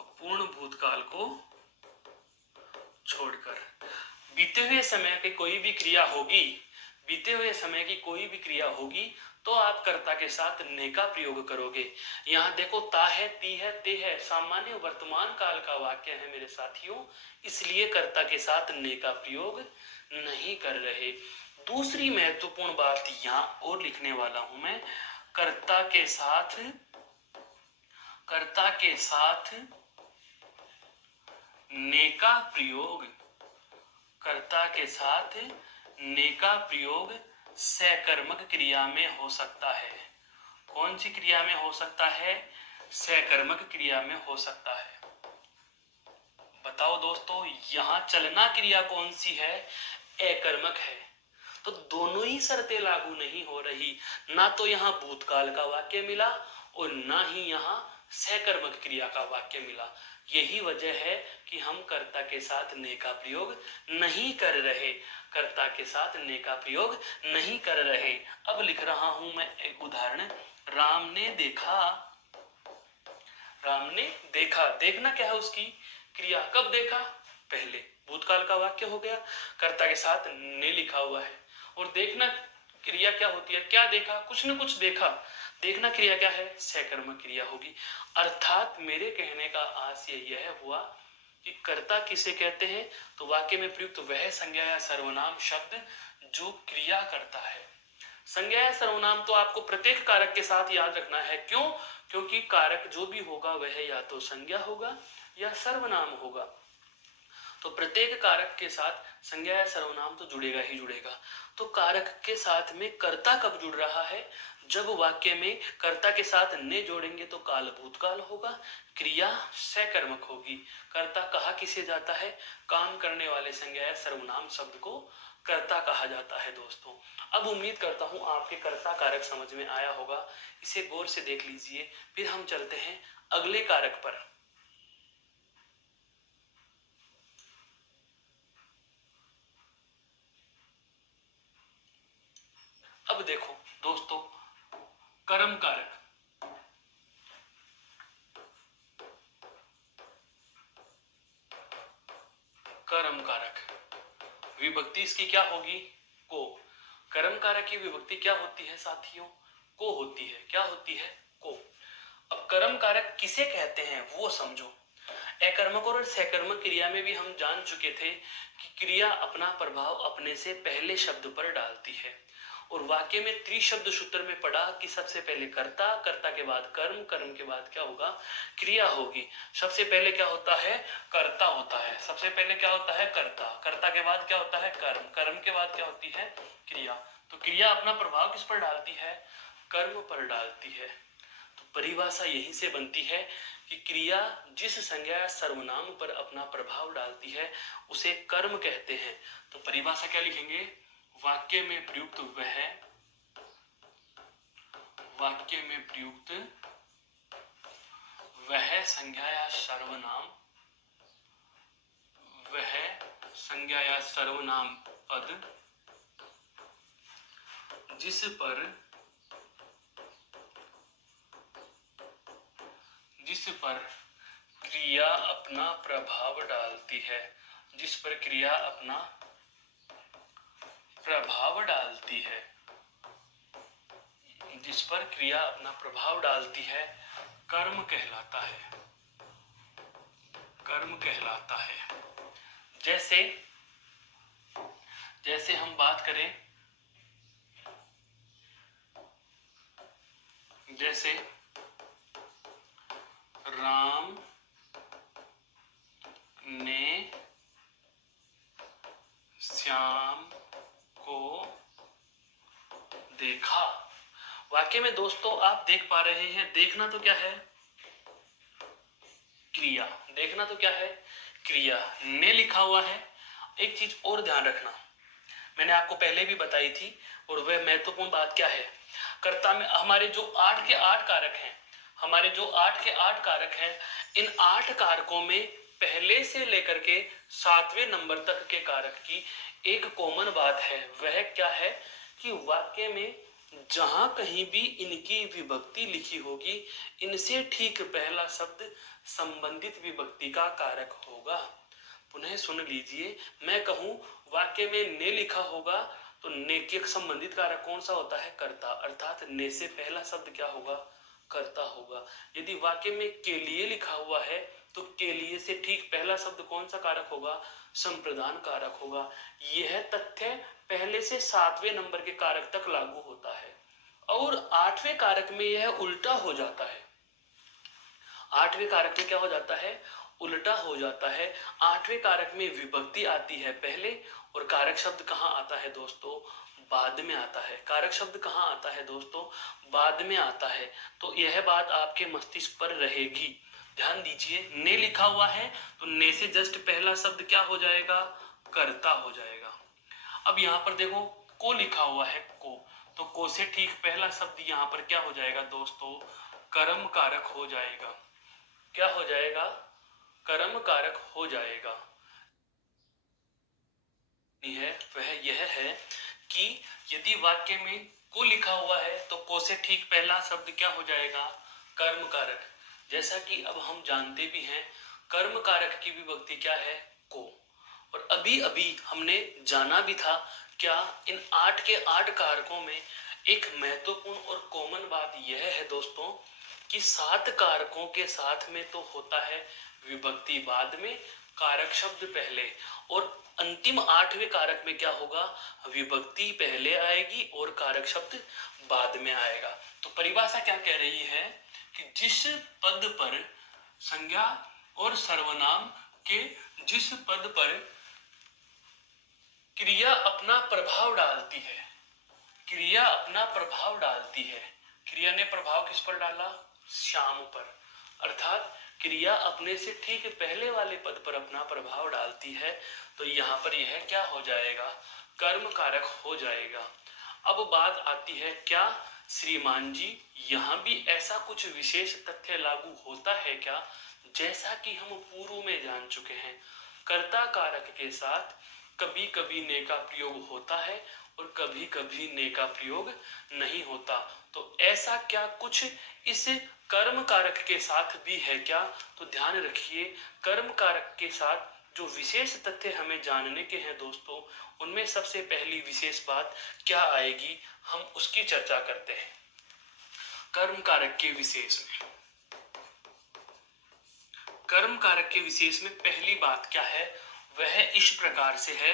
अपूर्ण भूतकाल को छोड़कर। बीते हुए समय की कोई भी क्रिया होगी, बीते हुए समय की कोई भी क्रिया होगी तो आप कर्ता के साथ ने का प्रयोग करोगे। यहाँ देखो ता है, ती है, ते है, सामान्य वर्तमान काल का वाक्य है मेरे साथियों, इसलिए कर्ता के साथ ने का प्रयोग नहीं कर रहे। दूसरी महत्वपूर्ण बात यहाँ और लिखने वाला हूं मैं, कर्ता के साथ ने का प्रयोग, कर्ता के साथ ने का प्रयोग सकर्मक क्रिया में हो सकता है। कौन सी क्रिया में हो सकता है? सकर्मक क्रिया में हो सकता है। बताओ दोस्तों, यहां चलना क्रिया कौन सी है? अकर्मक है। तो दोनों ही शर्तें लागू नहीं हो रही, ना तो यहाँ भूतकाल का वाक्य मिला और ना ही यहाँ सकर्मक क्रिया का वाक्य मिला। यही वजह है कि हम कर्ता के साथ ने का प्रयोग नहीं कर रहे, कर्ता के साथ ने का प्रयोग नहीं कर रहे। अब लिख रहा हूं मैं एक उदाहरण। राम ने देखा, राम ने देखा, देखना क्या है? उसकी क्रिया। कब देखा? पहले, भूतकाल का वाक्य हो गया, कर्ता के साथ ने लिखा हुआ है। और देखना क्रिया क्या होती है? क्या देखा? कुछ न कुछ देखा। देखना क्रिया क्या है? सकर्मक क्रिया होगी। अर्थात मेरे कहने का आशय यह हुआ कि कर्ता किसे कहते हैं? तो वाक्य में प्रयुक्त वह संज्ञा या सर्वनाम शब्द जो क्रिया करता है। संज्ञा या सर्वनाम तो आपको प्रत्येक कारक के साथ याद रखना है। क्यों? क्योंकि कारक जो भी होगा वह या तो संज्ञा होगा या सर्वनाम होगा। तो प्रत्येक कारक के साथ संज्ञा या सर्वनाम तो जुड़ेगा ही जुड़ेगा। तो कारक के साथ में कर्ता कब जुड़ रहा है? जब वाक्य में कर्ता के साथ ने जोड़ेंगे तो काल भूतकाल होगा, क्रिया सकर्मक होगी। कर्ता कहा किसे जाता है? काम करने वाले संज्ञा या सर्वनाम शब्द को कर्ता कहा जाता है दोस्तों। अब उम्मीद करता हूं आपके कर्ता कारक समझ में आया होगा। इसे गौर से देख लीजिए, फिर हम चलते हैं अगले कारक पर। अब देखो दोस्तों, कर्म कारक। कर्म कारक विभक्ति इसकी क्या होगी? को। कर्म कारक की विभक्ति क्या होती है साथियों? को होती है। क्या होती है? को। अब कर्म कारक किसे कहते हैं वो समझो। अकर्मक और सकर्मक क्रिया में भी हम जान चुके थे कि क्रिया अपना प्रभाव अपने से पहले शब्द पर डालती है। और वाक्य में त्रिशब्द सूत्र में पढ़ा कि सबसे पहले कर्ता, कर्ता के बाद कर्म, कर्म के बाद क्या होगा? क्रिया होगी। सबसे पहले क्या होता है? कर्ता होता है। सबसे पहले क्या होता है? कर्ता। कर्ता के बाद क्या होता है? कर्म। कर्म के बाद क्या होती है? क्रिया। तो क्रिया अपना प्रभाव किस पर डालती है? कर्म पर डालती है। तो परिभाषा यहीं से बनती है कि क्रिया जिस संज्ञा या सर्वनाम पर अपना प्रभाव डालती है उसे कर्म कहते हैं। तो परिभाषा क्या लिखेंगे? वाक्य में प्रयुक्त वह संज्ञा या सर्वनाम पद जिस पर क्रिया अपना प्रभाव डालती है, जिस पर क्रिया अपना प्रभाव डालती है, जिस पर क्रिया अपना प्रभाव डालती है, कर्म कहलाता है। कर्म कहलाता है। जैसे हम बात करें, जैसे राम ने श्याम को देखा। वाक्य में दोस्तों आप देख पा रहे हैं, देखना तो क्या है? क्रिया। देखना तो क्या है? क्रिया। ने लिखा हुआ है। एक चीज और ध्यान रखना, मैंने आपको पहले भी बताई थी, और वह महत्वपूर्ण बात क्या है? कर्ता में हमारे जो 8 के 8 कारक हैं, इन 8 कारकों में पहले से लेकर के 7वें नंबर तक के कारक की एक कॉमन बात है। वह क्या है? कि वाक्य में जहां कहीं भी इनकी विभक्ति लिखी होगी, इनसे ठीक पहला शब्द संबंधित विभक्ति का कारक होगा। पुनः सुन लीजिए, मैं कहूं वाक्य में ने लिखा होगा तो ने के संबंधित कारक कौन सा होता है? कर्ता, अर्थात ने से पहला शब्द क्या होगा? कर्ता होगा। यदि वाक्य में के लिए लिखा हुआ है तो के लिए से ठीक पहला शब्द कौन सा कारक होगा? संप्रदान कारक होगा। यह तथ्य पहले से 7वें नंबर के कारक तक लागू होता है और 8वें कारक में यह उल्टा हो जाता है। 8वें कारक में क्या हो जाता है? उल्टा हो जाता है। 8वें कारक में विभक्ति आती है पहले और कारक शब्द कहाँ आता है दोस्तों? बाद में आता है। कारक शब्द कहाँ आता है दोस्तों? बाद में आता है। तो यह बात आपके मस्तिष्क पर रहेगी। ध्यान दीजिए, ने लिखा हुआ है तो ने से जस्ट पहला शब्द क्या हो जाएगा? कर्ता हो जाएगा। अब यहाँ पर देखो को लिखा हुआ है को, तो को से ठीक पहला शब्द यहाँ पर क्या हो जाएगा दोस्तों? कर्म कारक हो जाएगा। क्या हो जाएगा? कर्म कारक हो जाएगा। है वह यह है कि यदि वाक्य में को लिखा हुआ है तो को से ठीक पहला शब्द क्या हो जाएगा? कर्म कारक। जैसा कि अब हम जानते भी हैं कर्म कारक की विभक्ति क्या है? को। और अभी अभी हमने जाना भी था क्या? इन 8 के 8 कारकों में एक महत्वपूर्ण और कॉमन बात यह है दोस्तों कि 7 कारकों के साथ में तो होता है विभक्ति बाद में, कारक शब्द पहले, और अंतिम 8वें कारक में क्या होगा? विभक्ति पहले आएगी और कारक शब्द बाद में आएगा। तो परिभाषा क्या कह रही है कि जिस पद पर संज्ञा और सर्वनाम के जिस पद पर क्रिया अपना प्रभाव डालती है, क्रिया अपना प्रभाव डालती है। क्रिया ने प्रभाव किस पर डाला? श्याम पर। अर्थात क्रिया अपने से ठीक पहले वाले पद पर अपना प्रभाव डालती है तो यहाँ पर यह क्या हो जाएगा? कर्म कारक हो जाएगा। अब बात आती है क्या श्रीमान जी यहाँ भी ऐसा कुछ विशेष तथ्य लागू होता है क्या? जैसा कि हम पूर्व में जान चुके हैं कर्ता कारक के साथ कभी कभी ने का प्रयोग होता है और कभी कभी ने का प्रयोग नहीं होता। तो ऐसा क्या कुछ इस कर्म कारक के साथ भी है क्या? तो ध्यान रखिए कर्म कारक के साथ जो विशेष तथ्य हमें जानने के हैं दोस्तों उनमें सबसे पहली विशेष बात क्या आएगी हम उसकी चर्चा करते हैं। कर्म कारक के विशेष में, कर्म कारक के विशेष में पहली बात क्या है? वह इस प्रकार से है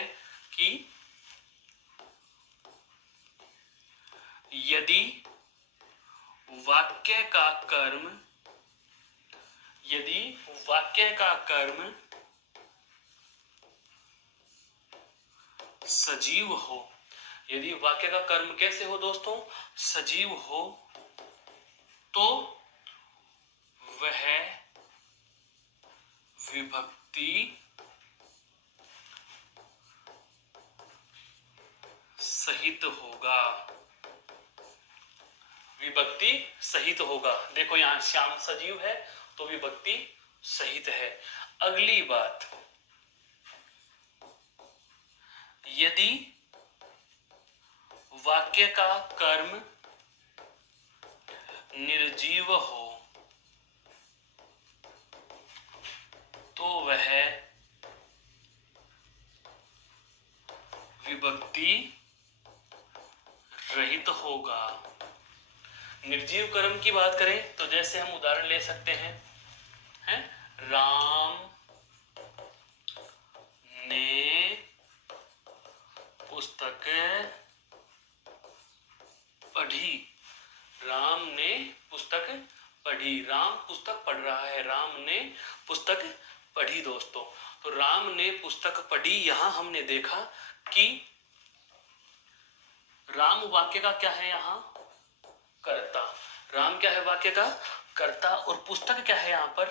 कि यदि वाक्य का कर्म, यदि वाक्य का कर्म सजीव हो, यदि वाक्य का कर्म कैसे हो दोस्तों? सजीव हो, तो वह विभक्ति सहित होगा। विभक्ति सहित होगा। देखो यहां श्याम सजीव है तो विभक्ति सहित है। अगली बात, यदि वाक्य का कर्म निर्जीव हो तो वह विभक्ति रहित होगा। निर्जीव कर्म की बात करें तो जैसे हम उदाहरण ले सकते हैं, राम ने पुस्तक पढ़ी। राम ने पुस्तक पढ़ी। राम पुस्तक पढ़ रहा है, राम ने पुस्तक पढ़ी दोस्तों। तो राम ने पुस्तक पढ़ी, यहां हमने देखा कि राम वाक्य का क्या है? यहां कर्ता। राम क्या है? वाक्य का कर्ता। और पुस्तक क्या है? यहां पर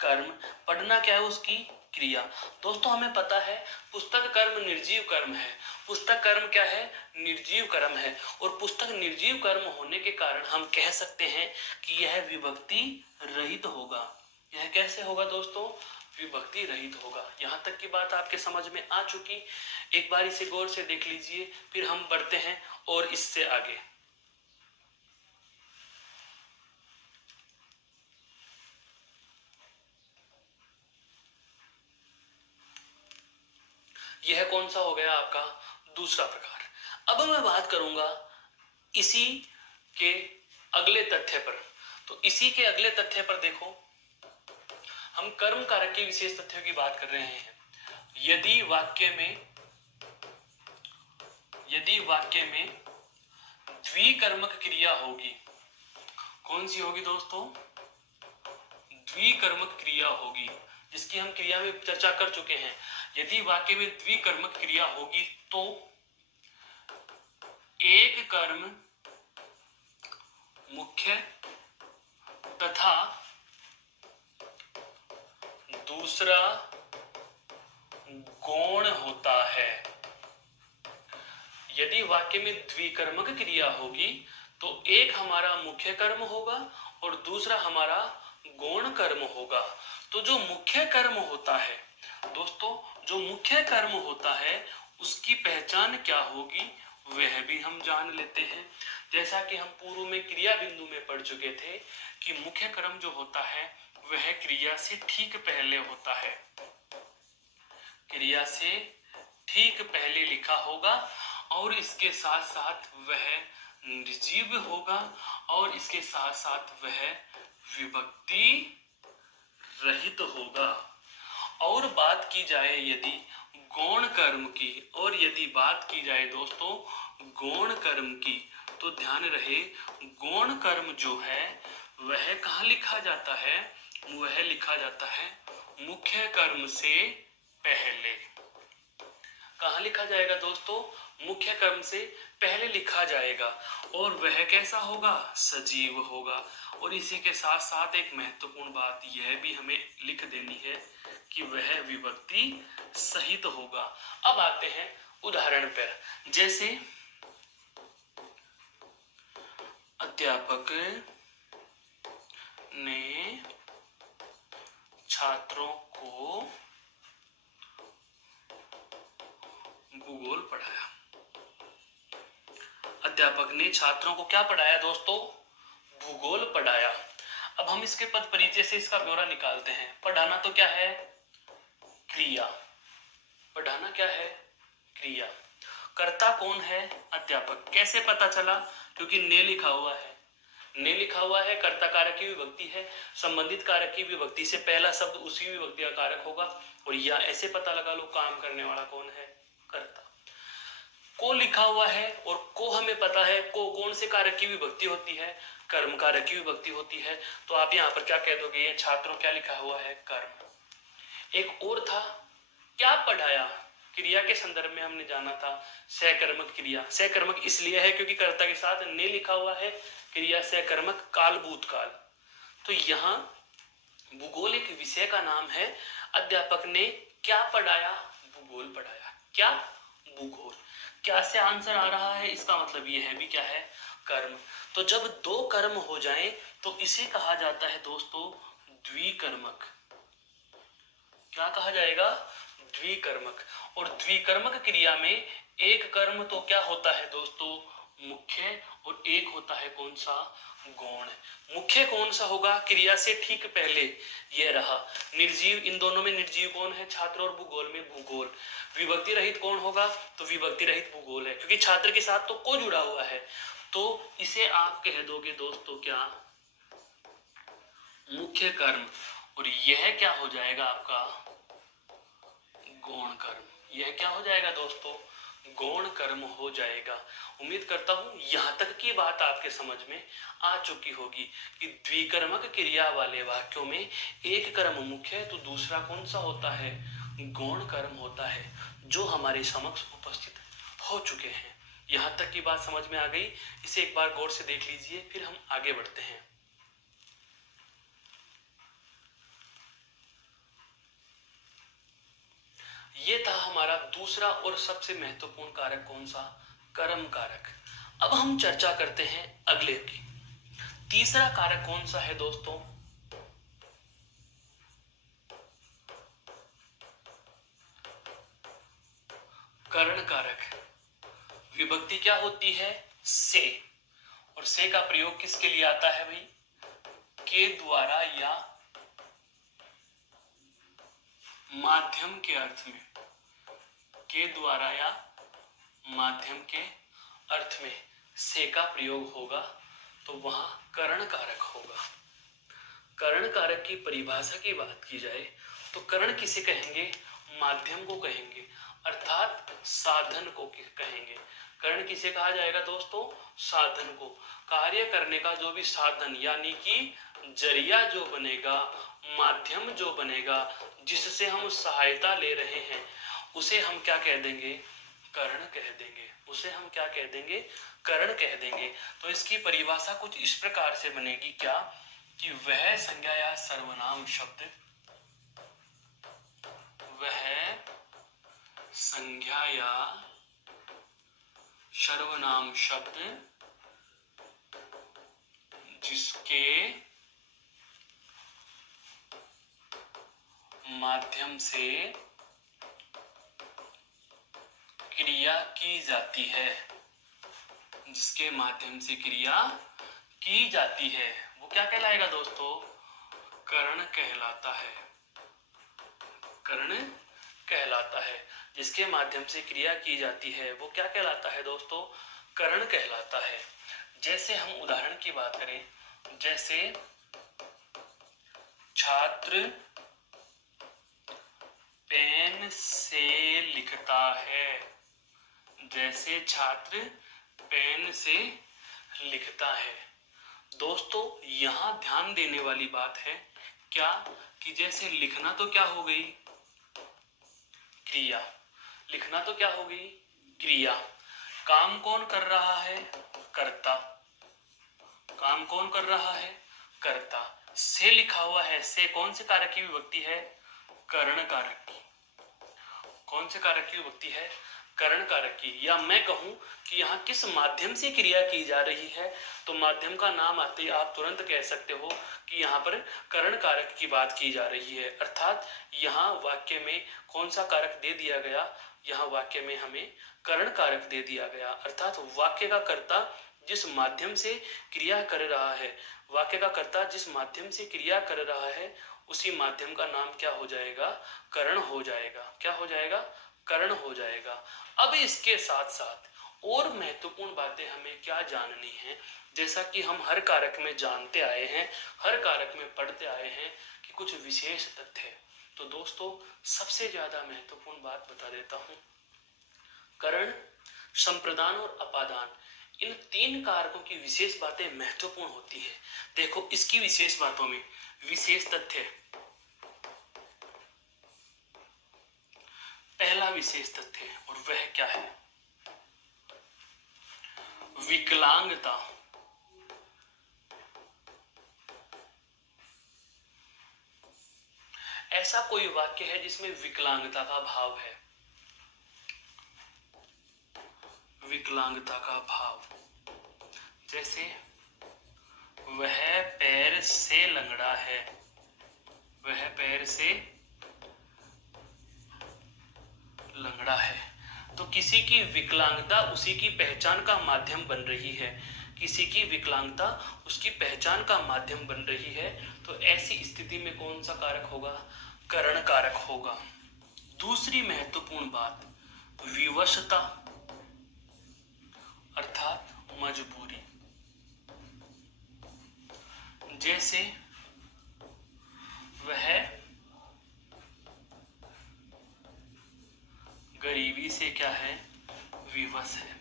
कर्म। पढ़ना क्या है? उसकी क्रिया। दोस्तों हमें पता है पुस्तक कर्म निर्जीव कर्म है। पुस्तक कर्म क्या है? निर्जीव कर्म है। और पुस्तक निर्जीव कर्म होने के कारण हम कह सकते हैं कि यह विभक्ति रहित होगा। यह कैसे होगा दोस्तों? विभक्ति रहित होगा। यहाँ तक की बात आपके समझ में आ चुकी। एक बार इसे गौर से देख लीजिए, फिर हम बढ़ते हैं और इससे आगे। यह कौन सा हो गया आपका? दूसरा प्रकार। अब मैं बात करूंगा इसी के अगले तथ्य पर। तो इसी के अगले तथ्य पर देखो, हम कर्म कारक के विशेष तथ्यों की बात कर रहे हैं। यदि वाक्य में द्विकर्मक क्रिया होगी, कौन सी होगी दोस्तों? द्विकर्मक क्रिया होगी, जिसकी हम क्रिया में चर्चा कर चुके हैं। यदि वाक्य में द्विकर्मक क्रिया होगी तो एक कर्म मुख्य तथा दूसरा गौण होता है। यदि वाक्य में द्विकर्मक क्रिया होगी तो एक हमारा मुख्य कर्म होगा और दूसरा हमारा गौण कर्म होगा। तो जो मुख्य कर्म होता है दोस्तों, जो मुख्य कर्म होता है उसकी पहचान क्या होगी वह भी हम जान लेते हैं। जैसा कि हम पूर्व में क्रिया बिंदु में पढ़ चुके थे कि मुख्य कर्म जो होता है वह क्रिया से ठीक पहले होता है, क्रिया से ठीक पहले लिखा होगा और इसके साथ साथ वह निर्जीव होगा और इसके साथ साथ वह विभक्ति रहित होगा। और बात की जाए यदि गौण कर्म की, और यदि बात की जाए दोस्तों गौण कर्म की, तो ध्यान रहे गौण कर्म जो है वह कहाँ लिखा जाता है? वह लिखा जाता है मुख्य कर्म से पहले। कहाँ लिखा जाएगा दोस्तों? मुख्य कर्म से पहले लिखा जाएगा और वह कैसा होगा? सजीव होगा। और इसी के साथ साथ एक महत्वपूर्ण बात यह भी हमें लिख देनी है कि वह विभक्ति सहित होगा। अब आते हैं उदाहरण पर। जैसे अध्यापक ने छात्रों को भूगोल पढ़ाया। अध्यापक ने छात्रों को क्या पढ़ाया दोस्तों? भूगोल पढ़ाया। अब हम इसके पद परिचय से इसका ब्यौरा निकालते हैं। पढ़ाना तो क्या है? क्रिया। पढ़ाना क्या है? क्रिया। कर्ता कौन है? अध्यापक। कैसे पता चला? क्योंकि ने लिखा हुआ है। ने लिखा हुआ है, कर्ता कारक की विभक्ति है, संबंधित कारक की विभक्ति से पहला शब्द उसी विभक्ति का कारक होगा। और या ऐसे पता लगा लो काम करने वाला कौन है? कर्ता। को लिखा हुआ है और को हमें पता है को कौन से कारक की विभक्ति होती है? कर्म कारक की विभक्ति होती है। तो आप यहाँ पर क्या कह दोगे? ये छात्रों क्या लिखा हुआ है? कर्म। एक और था, क्या पढ़ाया? क्रिया के संदर्भ में हमने जाना था सहकर्मक क्रिया। सहकर्मक इसलिए है क्योंकि कर्ता के साथ ने लिखा हुआ है, क्रिया सहकर्मक काल भूतकाल। तो यहाँ भूगोल एक विषय का नाम है। अध्यापक ने क्या पढ़ाया? भूगोल पढ़ाया। क्या? भूगोल। क्या से आंसर आ रहा है? इसका मतलब ये है भी क्या है? कर्म। तो जब दो कर्म हो जाएं तो इसे कहा जाता है दोस्तों द्विकर्मक। क्या कहा जाएगा? द्विकर्मक। और द्विकर्मक क्रिया में एक कर्म तो क्या होता है दोस्तों? मुख्य। और एक होता है कौन सा? गौण। मुख्य कौन सा होगा? क्रिया से ठीक पहले ये रहा निर्जीव। इन दोनों में निर्जीव कौन है? छात्र। और भूगोल में भूगोल। विभक्ति रहित कौन होगा? तो विभक्ति रहित भूगोल है, क्योंकि छात्र के साथ तो को जुड़ा हुआ है। तो इसे आप कह दोगे दोस्तों क्या? मुख्य कर्म। और यह क्या हो जाएगा आपका? गौण कर्म। यह क्या हो जाएगा दोस्तों? गौण कर्म हो जाएगा। उम्मीद करता हूं यहां तक की बात आपके समझ में आ चुकी होगी कि द्विकर्मक क्रिया वाले वाक्यों में एक कर्म मुख्य है तो दूसरा कौन सा होता है? गौण कर्म होता है, जो हमारे समक्ष उपस्थित हो चुके हैं। यहां तक की बात समझ में आ गई? इसे एक बार गौर से देख लीजिए, फिर हम आगे बढ़ते हैं। ये था हमारा दूसरा और सबसे महत्वपूर्ण कारक कौन सा? कर्म कारक। अब हम चर्चा करते हैं अगले की। तीसरा कारक कौन सा है दोस्तों? कर्ण कारक। विभक्ति क्या होती है? से। और से का प्रयोग किसके लिए आता है भाई? के द्वारा या माध्यम के अर्थ में। के द्वारा या माध्यम के अर्थ में से का प्रयोग होगा तो वहां करण कारक होगा। करण कारक की परिभाषा की बात की जाए तो करण किसे कहेंगे? माध्यम को कहेंगे, अर्थात साधन को कहेंगे। करण किसे कहा जाएगा दोस्तों? साधन को। कार्य करने का जो भी साधन यानी कि जरिया जो बनेगा, माध्यम जो बनेगा, जिससे हम सहायता ले रहे हैं, उसे हम क्या कह देंगे? करण कह देंगे। उसे हम क्या कह देंगे? करण कह देंगे। तो इसकी परिभाषा कुछ इस प्रकार से बनेगी क्या, कि वह संज्ञा या सर्वनाम शब्द, वह संज्ञा या सर्वनाम शब्द जिसके माध्यम से क्रिया की जाती है, जिसके माध्यम से क्रिया की जाती है, वो क्या कहलाएगा दोस्तों? करण कहलाता है। करण कहलाता है। जिसके माध्यम से क्रिया की जाती है वो क्या कहलाता है दोस्तों? करण कहलाता है। जैसे हम उदाहरण की बात करें, जैसे छात्र पेन से लिखता है, जैसे छात्र पेन से लिखता है। दोस्तों यहां ध्यान देने वाली बात है क्या, कि जैसे लिखना तो क्या हो गई? क्रिया। लिखना तो क्या हो गई? क्रिया। काम कौन कर रहा है? कर्ता। काम कौन कर रहा है? कर्ता। से लिखा हुआ है, से कौन से कारक की विभक्ति है? करण कारक की। कौन से कारक की विभक्ति है? करण कारक की। या मैं कहूं कि यहाँ किस माध्यम से क्रिया की जा रही है, तो माध्यम का नाम आते ही आप तुरंत कह सकते हो कि यहाँ पर करण कारक की बात की जा रही है। अर्थात यहाँ वाक्य में कौन सा कारक दे दिया गया? यहाँ वाक्य में हमें करण कारक दे दिया गया। अर्थात वाक्य का कर्ता जिस माध्यम से क्रिया कर रहा है, वाक्य का कर्ता जिस माध्यम से क्रिया कर रहा है, उसी माध्यम का नाम क्या हो जाएगा? करण हो जाएगा। क्या हो जाएगा? करण हो जाएगा। अब इसके साथ साथ और महत्वपूर्ण बातें हमें क्या जाननी है, जैसा कि हम हर कारक में जानते आए हैं, हर कारक में पढ़ते आए हैं कि कुछ विशेष तथ्य। तो दोस्तों सबसे ज्यादा महत्वपूर्ण बात बता देता हूं। करण, संप्रदान और अपादान, इन तीन कारकों की विशेष बातें महत्वपूर्ण होती है। देखो इसकी विशेष बातों में विशेष तथ्य, पहला विशेष तथ्य, और वह क्या है? विकलांगता। ऐसा कोई वाक्य है जिसमें विकलांगता का भाव है? विकलांगता का भाव, जैसे वह पैर से लंगड़ा है, वह पैर से लंगड़ा है। तो किसी की विकलांगता उसी की पहचान का माध्यम बन रही है, किसी की विकलांगता उसकी पहचान का माध्यम बन रही है, तो ऐसी स्थिति में कौन सा कारक होगा? करण कारक होगा। दूसरी महत्वपूर्ण बात, विवशता अर्थात मजबूरी। जैसे वह गरीबी से क्या है? विवश है।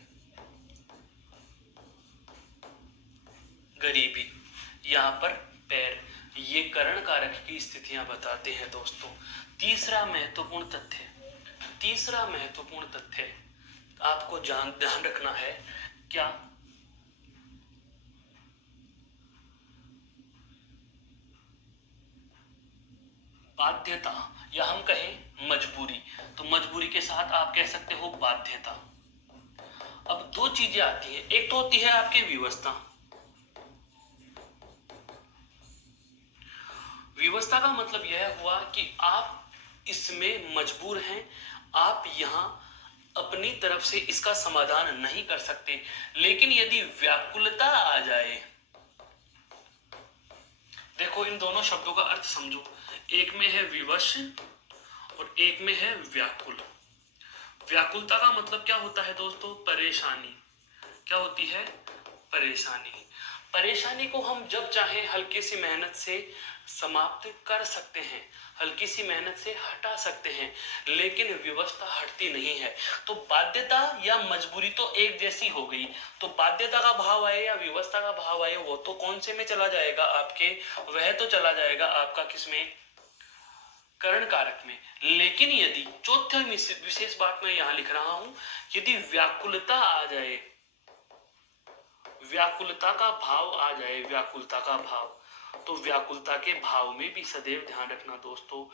गरीबी, यहाँ पर पैर, ये करण कारक की स्थितियां बताते हैं दोस्तों। तीसरा महत्वपूर्ण तथ्य आपको ध्यान रखना है क्या? बाध्यता, या हम कहें मजबूरी, तो मजबूरी के साथ आप कह सकते हो बाध्यता। अब दो चीजें आती हैं, एक तो होती है आपकी विवशता। विवशता का मतलब यह हुआ कि आप इसमें मजबूर हैं, आप यहाँ अपनी तरफ से इसका समाधान नहीं कर सकते। लेकिन यदि व्याकुलता आ जाए, देखो इन दोनों शब्दों का अर्थ समझो, एक में है विवश और एक में है व्याकुल। व्याकुलता का मतलब क्या होता है दोस्तों? परेशानी, क्या होती है? परेशानी। परेशानी को हम जब चाहें हल्की सी मेहनत से समाप्त कर सकते हैं, हल्की सी मेहनत से हटा सकते हैं, लेकिन व्यवस्था हटती नहीं है। तो बाध्यता या मजबूरी तो एक जैसी हो गई। तो बाध्यता का भाव आए या व्यवस्था का भाव आए, वो तो कौन से में चला जाएगा आपके? वह तो चला जाएगा आपका किसमें? करण कारक में। लेकिन यदि चौथा विशेष बात मैं यहां लिख रहा हूं, यदि व्याकुलता आ जाए, व्याकुलता का भाव आ जाए, व्याकुलता का भाव, तो व्याकुलता के भाव में भी सदैव ध्यान रखना दोस्तों,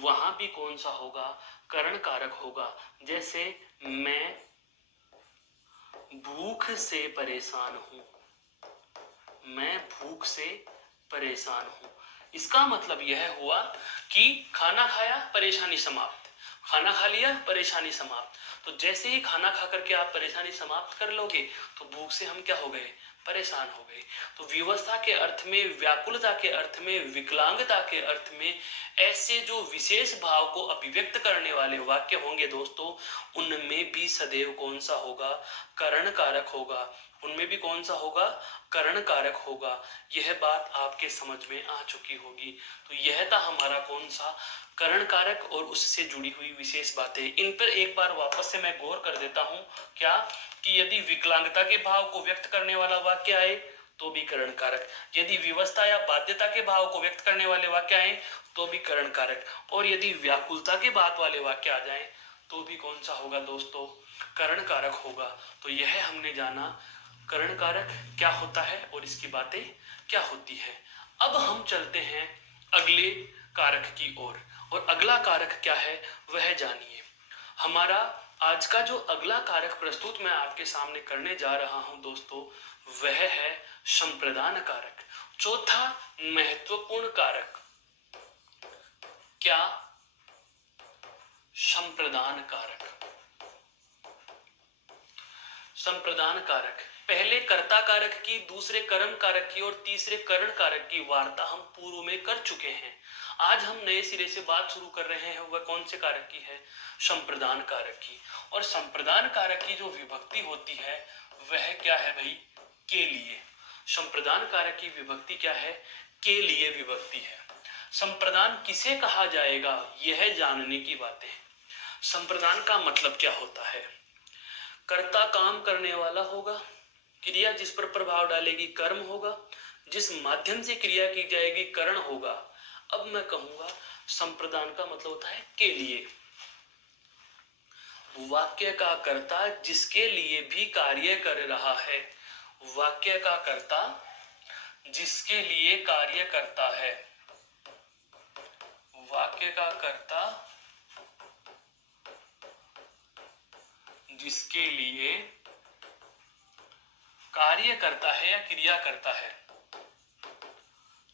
वहां भी कौन सा होगा? करण कारक होगा। जैसे मैं भूख से परेशान हूं, मैं भूख से परेशान हूं। इसका मतलब यह हुआ कि खाना खाया, परेशानी समाप्त, खाना खा लिया, परेशानी समाप्त। तो जैसे ही खाना खा करके आप परेशानी समाप्त कर लोगे, तो भूख से हम क्या हो गए? परेशान हो गए। तो व्यवस्था के अर्थ में, व्याकुलता के अर्थ में, विकलांगता के अर्थ में ऐसे जो विशेष भाव को अभिव्यक्त करने वाले वाक्य होंगे दोस्तों, उनमें भी सदैव कौन सा होगा? करण कारक होगा। उनमें भी कौन सा होगा? करण कारक होगा। यह बात आपके समझ में आ चुकी होगी। तो यह था हमारा कौन सा? करण कारक और उससे जुड़ी हुई विशेष बातें। इन पर एक बार वापस से मैं गौर कर देता हूं, क्या कि यदि विकलांगता के भाव को व्यक्त करने वाला वाक्य आए तो भी करण कारक, यदि व्यवस्था या बाध्यता के भाव को व्यक्त करने वाले वाक्य आए तो भी करण कारक, और यदि व्याकुलता के बात वाले वाक्य आ जाए तो भी कौन सा होगा दोस्तों? करण कारक होगा। तो यह हमने जाना करण कारक क्या होता है और इसकी बातें क्या होती है। अब हम चलते हैं अगले कारक की ओर, और अगला कारक क्या है वह जानिए। हमारा आज का जो अगला कारक प्रस्तुत मैं आपके सामने करने जा रहा हूं दोस्तों, वह है संप्रदान कारक। चौथा महत्वपूर्ण कारक, क्या? संप्रदान कारक। संप्रदान कारक, पहले कर्ता कारक की, दूसरे कर्म कारक की और तीसरे करण कारक की वार्ता हम पूर्व में कर चुके हैं। आज हम नए सिरे से बात शुरू कर रहे हैं, वह कौन से कारक की है? संप्रदान कारक की। और संप्रदान कारक की जो विभक्ति होती है वह क्या है भाई? के लिए। संप्रदान कारक की विभक्ति क्या है? के लिए विभक्ति है। संप्रदान किसे कहा जाएगा, यह जानने की बातें। संप्रदान का मतलब क्या होता है? कर्ता काम करने वाला होगा, क्रिया जिस पर प्रभाव डालेगी कर्म होगा, जिस माध्यम से क्रिया की जाएगी करण होगा। अब मैं कहूंगा संप्रदान का मतलब होता है के लिए। वाक्य का कर्ता जिसके लिए भी कार्य कर रहा है, वाक्य का कर्ता जिसके लिए कार्य करता है, वाक्य का कर्ता जिसके लिए कार्य करता है या क्रिया करता है,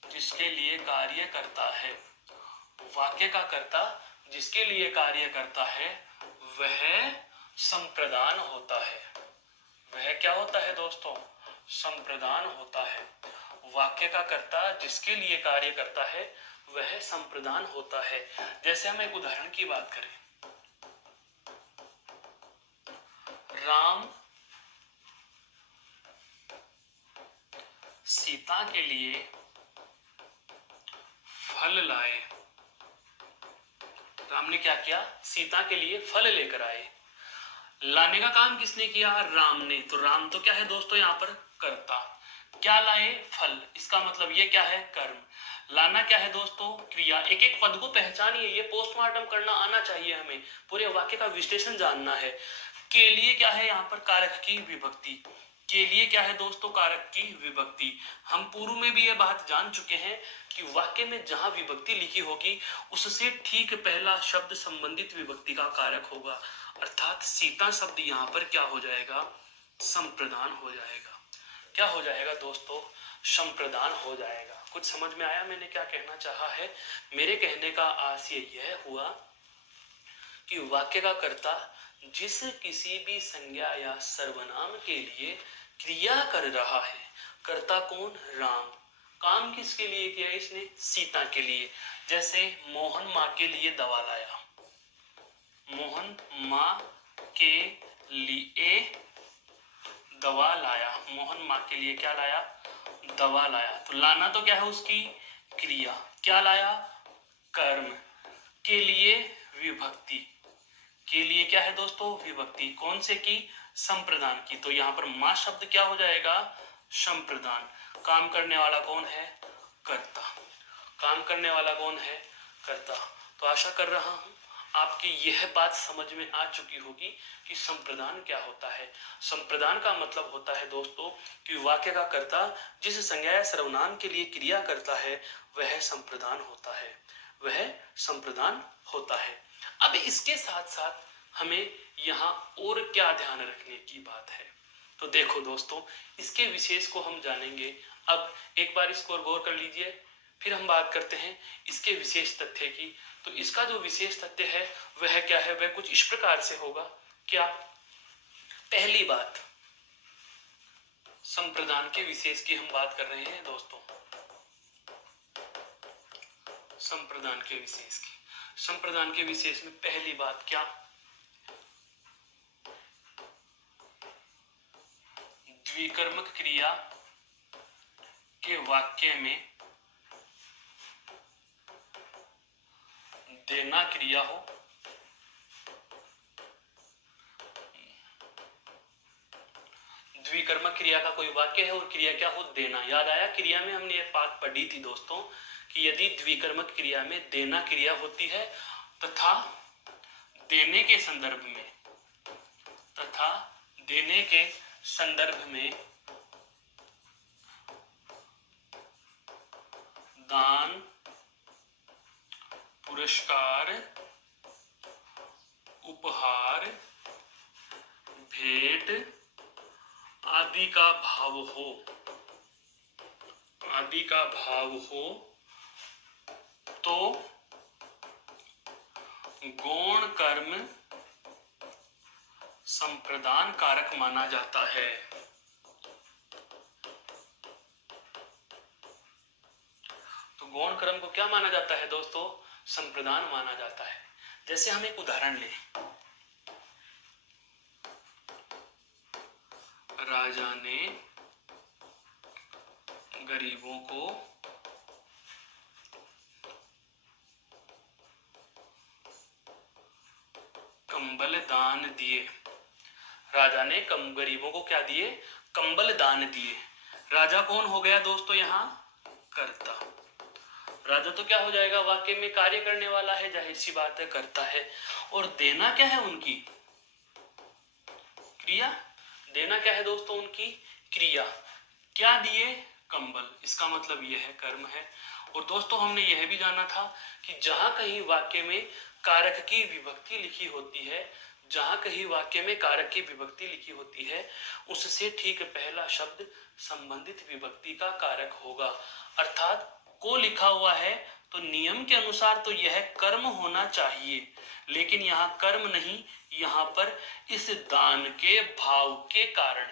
जिसके लिए कार्य करता है, वाक्य का कर्ता जिसके लिए कार्य करता है वह संप्रदान होता है। वह क्या होता है दोस्तों? संप्रदान होता है। वाक्य का कर्ता जिसके लिए कार्य करता है वह संप्रदान होता है। जैसे हम एक उदाहरण की बात करें, राम सीता के लिए फल लाए। राम ने क्या किया? सीता के लिए फल लेकर आए। लाने का काम किसने किया? राम ने। तो राम तो क्या है दोस्तों यहाँ पर? कर्ता। क्या लाए? फल। इसका मतलब ये क्या है? कर्म। लाना क्या है दोस्तों? क्रिया। एक एक पद को पहचानिए, ये पोस्टमार्टम करना आना चाहिए हमें, पूरे वाक्य का विश्लेषण जानना है। के लिए क्या है यहाँ पर? कारक की विभक्ति। के लिए क्या है दोस्तों? कारक की विभक्ति। हम पूर्व में भी ये बात जान चुके हैं कि वाक्य में जहां विभक्ति लिखी होगी उससे ठीक पहला शब्द संबंधित विभक्ति का कारक होगा, अर्थात सीता शब्द यहाँ पर क्या हो जाएगा? संप्रदान हो जाएगा। क्या हो जाएगा दोस्तों? संप्रदान हो जाएगा। कुछ समझ में आया मैंने क्या कहना चाहा है? मेरे कहने का आशय यह हुआ कि वाक्य का कर्ता जिस किसी भी संज्ञा या सर्वनाम के लिए क्रिया कर रहा है, कर्ता कौन? राम। काम किसके लिए किया इसने? सीता के लिए। जैसे मोहन माँ के लिए दवा लाया, मोहन माँ के लिए दवा लाया। मोहन माँ के लिए क्या लाया? दवा लाया। तो लाना तो क्या है उसकी क्रिया, क्या लाया? कर्म। के लिए विभक्ति, के लिए क्या है दोस्तों? विभक्ति। कौन से की? संप्रदान की। तो यहाँ पर माँ शब्द क्या हो जाएगा? संप्रदान। काम करने वाला कौन है? कर्ता। काम करने वाला कौन है? कर्ता। तो आशा कर रहा हूं आपकी यह बात समझ में आ चुकी होगी कि संप्रदान क्या होता है। संप्रदान का मतलब होता है दोस्तों कि वाक्य का कर्ता जिस संज्ञा या सर्वनाम के लिए क्रिया करता है वह संप्रदान होता है, वह संप्रदान होता है। अब इसके साथ साथ हमें यहाँ और क्या ध्यान रखने की बात है, तो देखो दोस्तों इसके विशेष को हम जानेंगे। अब एक बार इसको गौर कर लीजिए, फिर हम बात करते हैं इसके विशेष तथ्य की। तो इसका जो विशेष तथ्य है वह क्या है? वह कुछ इस प्रकार से होगा। क्या? पहली बात, संप्रदान के विशेष की हम बात कर रहे हैं दोस्तों, संप्रदान के विशेष की। संप्रदान के विशेष में पहली बात क्या? द्विकर्मक क्रिया के वाक्य में देना क्रिया हो, द्विकर्मक क्रिया का कोई वाक्य है और क्रिया क्या हो? देना। याद आया? क्रिया में हमने ये बात पढ़ी थी दोस्तों कि यदि द्विकर्मक क्रिया में देना क्रिया होती है तथा देने के संदर्भ में, तथा देने के संदर्भ में दान, पुरस्कार, उपहार, भेंट आदि का भाव हो, आदि का भाव हो तो गौण कर्म संप्रदान कारक माना जाता है। तो गौण कर्म को क्या माना जाता है दोस्तों? संप्रदान माना जाता है। जैसे हम एक उदाहरण लें, राजा ने गरीबों को कंबल दान दिए। राजा ने गरीबों को क्या दिए? कंबल दान दिए। राजा कौन हो गया दोस्तों? यहाँ कर्ता। राजा तो क्या हो जाएगा? वाक्य में कार्य करने वाला है, जाहिर सी बात है कर्ता है। और देना क्या है? उनकी क्रिया। देना क्या है दोस्तों? उनकी क्रिया। क्या दिए? कंबल। इसका मतलब यह है कर्म है। और दोस्तों हमने यह भी जाना था कि जहां कहीं वाक्य में कारक की विभक्ति लिखी होती है, जहां कहीं वाक्य में कारक की विभक्ति लिखी होती है उससे ठीक पहला शब्द संबंधित विभक्ति का कारक होगा। अर्थात को लिखा हुआ है तो नियम के अनुसार तो यह कर्म होना चाहिए, लेकिन यहाँ कर्म नहीं, यहाँ पर इस दान के भाव के कारण,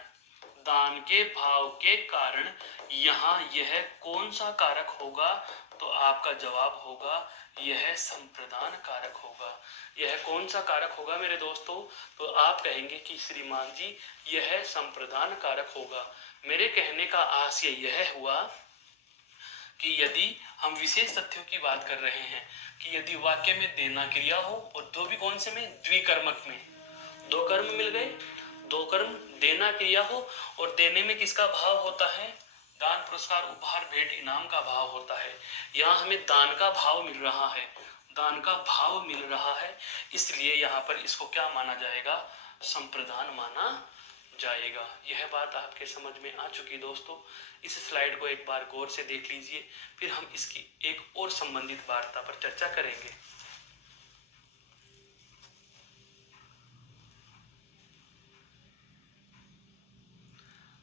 दान के भाव के कारण यहाँ यह कौन सा कारक होगा? तो आपका जवाब होगा यह संप्रदान कारक होगा। यह कौन सा कारक होगा मेरे दोस्तों? तो आप कहेंगे कि श्रीमान जी यह संप्रदान कारक होगा। मेरे कहने का आशय यह हुआ कि यदि हम विशेष तथ्यों की बात कर रहे हैं कि यदि वाक्य में देना क्रिया हो और दो भी कौन से में? द्विकर्मक में। दो कर्म मिल गए, दो कर्म, देना क्रिया हो और देने में किसका भाव होता है? दान, पुरस्कार, उपहार, भेंट, इनाम का भाव होता है। यहाँ हमें दान का भाव मिल रहा है, दान का भाव मिल रहा है, इसलिए यहाँ पर इसको क्या माना जाएगा? संप्रदान माना जाएगा। यह बात आपके समझ में आ चुकी दोस्तों। इस स्लाइड को एक बार गौर से देख लीजिए, फिर हम इसकी एक और संबंधित वार्ता पर चर्चा करेंगे।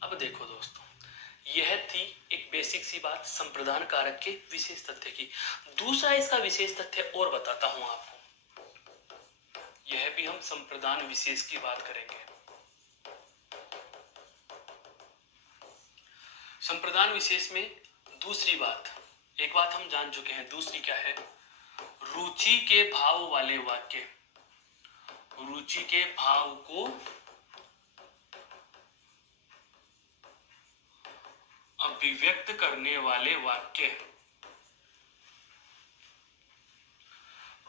अब देखो दोस्तों, यह थी एक बेसिक सी बात संप्रदान कारक के विशेष तथ्य की। दूसरा इसका विशेष तथ्य और बताता हूं आपको, यह भी हम संप्रदान विशेष की बात करेंगे। संप्रदान विशेष में दूसरी बात, एक बात हम जान चुके हैं, दूसरी क्या है? रुचि के भाव वाले वाक्य, रुचि के भाव को अभिव्यक्त करने वाले वाक्य,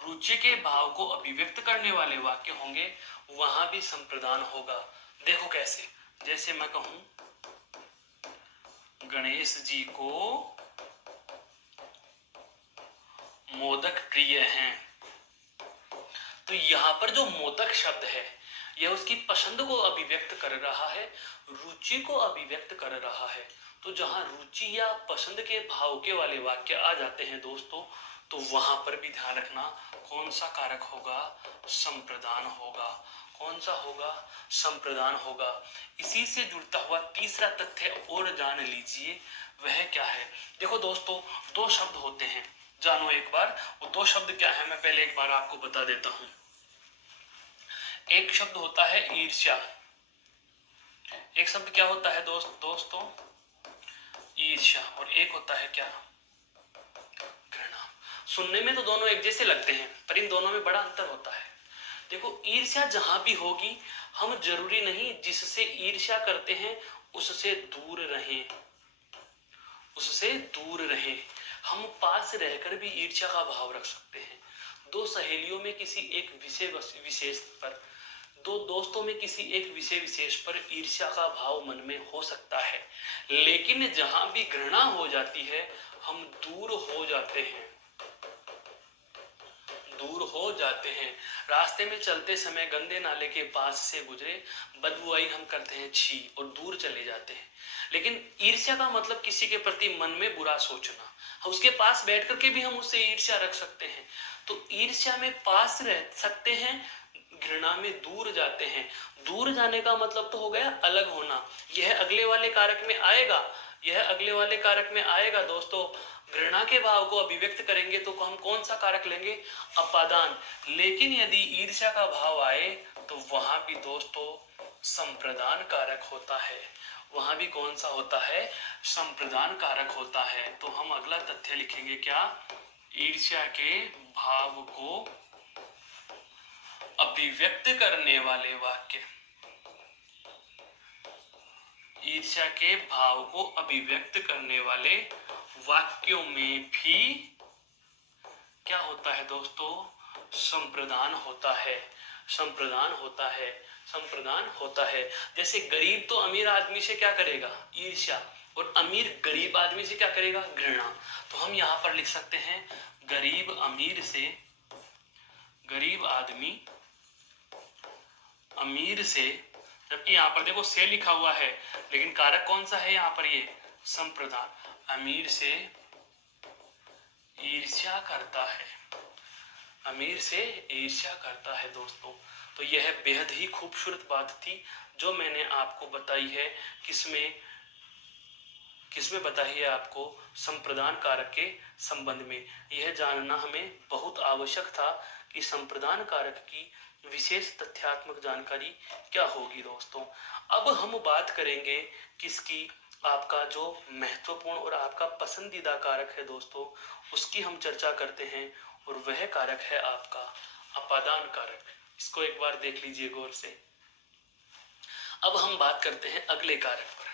रुचि के भाव को अभिव्यक्त करने वाले वाक्य होंगे, वहां भी संप्रदान होगा। देखो कैसे, जैसे मैं कहूं गणेश जी को मोदक प्रिय हैं, तो यहाँ पर जो मोदक शब्द है यह उसकी पसंद को अभिव्यक्त कर रहा है, रुचि को अभिव्यक्त कर रहा है। तो जहां रुचि या पसंद के भाव के वाले वाक्य आ जाते हैं दोस्तों, तो वहां पर भी ध्यान रखना कौन सा कारक होगा, संप्रदान होगा। कौन सा होगा, संप्रदान होगा। इसी से जुड़ता हुआ तीसरा तथ्य और जान लीजिए, वह क्या है। देखो दोस्तों, दो शब्द होते हैं, जानो एक बार वो दो शब्द क्या है, मैं पहले एक बार आपको बता देता हूं। एक शब्द होता है ईर्ष्या, एक शब्द क्या होता है दोस्तों, ईर्ष्या, और एक होता है क्या, घृणा। सुनने में तो दोनों एक जैसे लगते हैं, पर इन दोनों में बड़ा अंतर होता है। देखो, ईर्ष्या जहां भी होगी, हम जरूरी नहीं जिससे ईर्ष्या करते हैं उससे दूर रहें, उससे दूर रहें। हम पास रहकर भी ईर्ष्या का भाव रख सकते हैं। दो सहेलियों में किसी एक विषय विशेष पर, दो दोस्तों में किसी एक विषय विशेष पर ईर्ष्या का भाव मन में हो सकता है, लेकिन जहां भी घृणा हो जाती है हम दूर हो जाते हैं, दूर हो जाते हैं। रास्ते में चलते समय गंदे नाले के पास से गुजरे, बदबू आई, हम करते हैं छी और दूर चले जाते हैं। लेकिन ईर्ष्या का मतलब किसी के प्रति मन में बुरा सोचना, उसके पास बैठ करके भी हम उससे ईर्ष्या रख सकते हैं। तो ईर्ष्या में पास रह सकते हैं, घृणा में दूर जाते हैं। दूर जाने का मतलब तो हो गया अलग होना। यह अगले वाले कारक में आएगा, यह अगले वाले कारक में आएगा दोस्तों। घृणा के भाव को अभिव्यक्त करेंगे तो हम कौन सा कारक लेंगे, अपादान। लेकिन यदि ईर्ष्या का भाव आए तो वहां भी दोस्तों संप्रदान कारक होता है, वहां भी कौन सा होता है, संप्रदान कारक होता है। तो हम अगला तथ्य लिखेंगे क्या, ईर्ष्या के भाव को अभिव्यक्त करने वाले वाक्य, ईर्ष्या के भाव को अभिव्यक्त करने वाले वाक्यों में भी क्या होता है दोस्तों, संप्रदान होता है, संप्रदान होता है, संप्रदान होता है। जैसे गरीब तो अमीर आदमी से क्या करेगा, ईर्ष्या, और अमीर गरीब आदमी से क्या करेगा, घृणा। तो हम यहाँ पर लिख सकते हैं गरीब अमीर से, गरीब आदमी अमीर से, जबकि यहाँ पर देखो से लिखा हुआ है, लेकिन कारक कौन सा है यहाँ पर, ये संप्रदान, अमीर से ईर्ष्या करता है, अमीर से ईर्ष्या करता है दोस्तों। तो यह बेहद ही खूबसूरत बात थी जो मैंने आपको बताई है। किसमें, किसमें बताई है आपको, संप्रदान कारक के संबंध में। यह जानना हमें बहुत आवश्यक था कि संप्रदान कारक की विशेष तथ्यात्मक जानकारी क्या होगी दोस्तों। अब हम बात करेंगे किसकी, आपका जो महत्वपूर्ण और आपका पसंदीदा कारक है दोस्तों, उसकी हम चर्चा करते हैं, और वह कारक है आपका अपादान कारक। इसको एक बार देख लीजिए गौर से। अब हम बात करते हैं अगले कारक पर,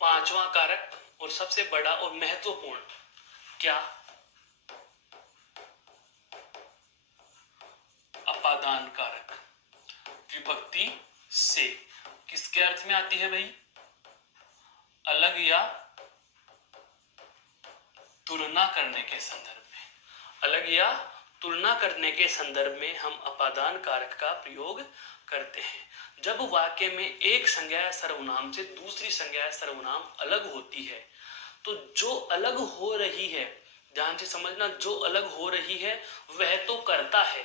पांचवा कारक और सबसे बड़ा और महत्वपूर्ण, क्या, अपादान कारक। विभक्ति से किसके अर्थ में आती है भाई, अलग या तुलना करने के संदर्भ में, अलग या तुलना करने के संदर्भ में हम अपादान कारक का प्रयोग करते हैं। जब वाक्य में एक संज्ञा या सर्वनाम से दूसरी संज्ञा या सर्वनाम अलग होती है, तो जो अलग हो रही है, ध्यान से समझना, जो अलग हो रही है वह तो करता है,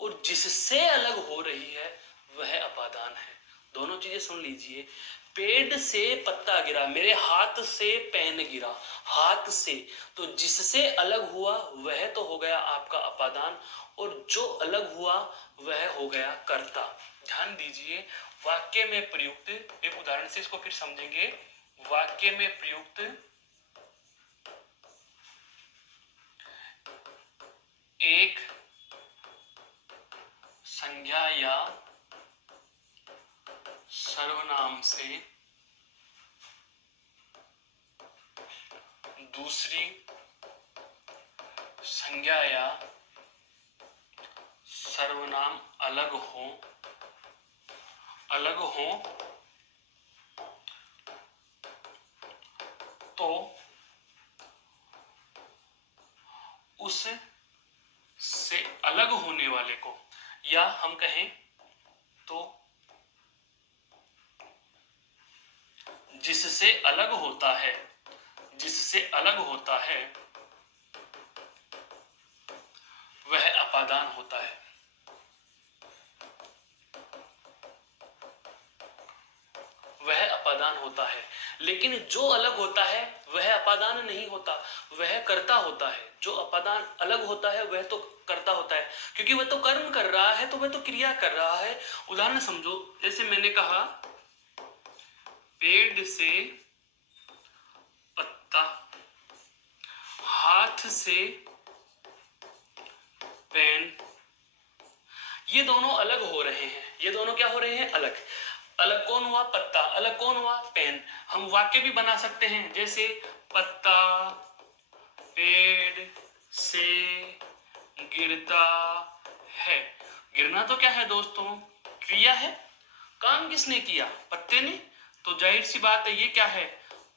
और जिससे अलग हो रही है वह अपादान है। दोनों चीजें सुन लीजिए। पेड़ से पत्ता गिरा, मेरे हाथ से पेन गिरा, हाथ से, तो जिससे अलग हुआ वह तो हो गया आपका अपादान, और जो अलग हुआ वह हो गया कर्ता। ध्यान दीजिए, वाक्य में प्रयुक्त, एक उदाहरण से इसको फिर समझेंगे। वाक्य में प्रयुक्त एक संज्ञा या सर्वनाम से दूसरी संज्ञा या सर्वनाम अलग हो तो उस से अलग होने वाले को, या हम कहें तो जिससे अलग होता है वह अपादान होता है। लेकिन जो अलग होता है वह अपादान नहीं होता, वह कर्ता होता है। जो अपादान अलग होता है वह तो कर्ता होता है, क्योंकि वह तो कर्म कर रहा है, तो वह तो क्रिया कर रहा है। उदाहरण समझो, जैसे मैंने कहा पेड़ से पत्ता, हाथ से पेन, ये दोनों अलग हो रहे हैं। ये दोनों क्या हो रहे हैं? अलग। अलग कौन हुआ? पत्ता। अलग कौन हुआ? पेन। हम वाक्य भी बना सकते हैं, जैसे पत्ता पेड़ से गिरता है। गिरना तो क्या है दोस्तों? क्रिया है। काम किसने किया? पत्ते ने। तो जाहिर सी बात है ये क्या है?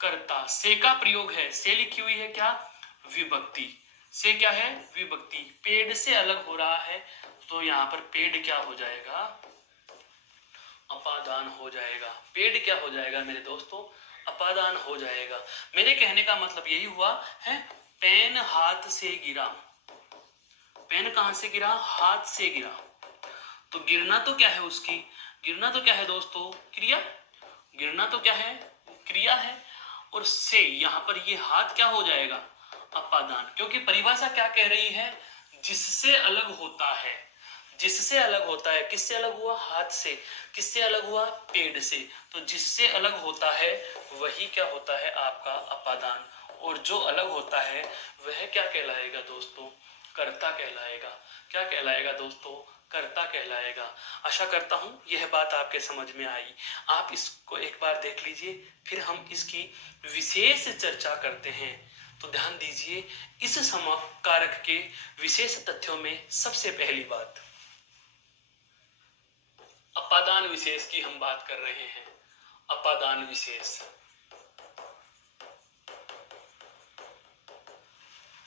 कर्ता। से का प्रयोग है। से लिखी हुई है क्या? विभक्ति। से क्या है? विभक्ति। पेड़ से अलग हो रहा है, तो यहाँ पर पेड़ क्या हो जाएगा? अपादान हो जाएगा। पेड़ क्या हो जाएगा मेरे दोस्तों? अपादान हो जाएगा। मेरे कहने का मतलब यही हुआ है, पेन हाथ से गिरा। पेन कहां से गिरा? हाथ से गिरा। तो गिरना तो क्या है उसकी? गिरना तो क्या है दोस्तों? क्रिया। गिरना तो क्या है? क्रिया है। और से यहाँ पर ये हाथ क्या हो जाएगा? अपादान। क्योंकि परिभाषा क्या कह रही है? जिससे अलग होता है। जिससे अलग होता है। किससे अलग हुआ? हाथ से। किससे अलग हुआ? पेड़ से। तो जिससे अलग होता है वही क्या होता है? आपका अपादान। और जो अलग होता है वह क्या कहलाएगा दोस्तों? कर्ता कहलाएगा। क्या कहलाएगा दोस्तों? कर्ता कहलाएगा। आशा करता हूं यह बात आपके समझ में आई। आप इसको एक बार देख लीजिए, फिर हम इसकी विशेष चर्चा करते हैं। तो ध्यान दीजिए, इस समकारक के विशेष तथ्यों में सबसे पहली बात, अपादान विशेष की हम बात कर रहे हैं। अपादान विशेष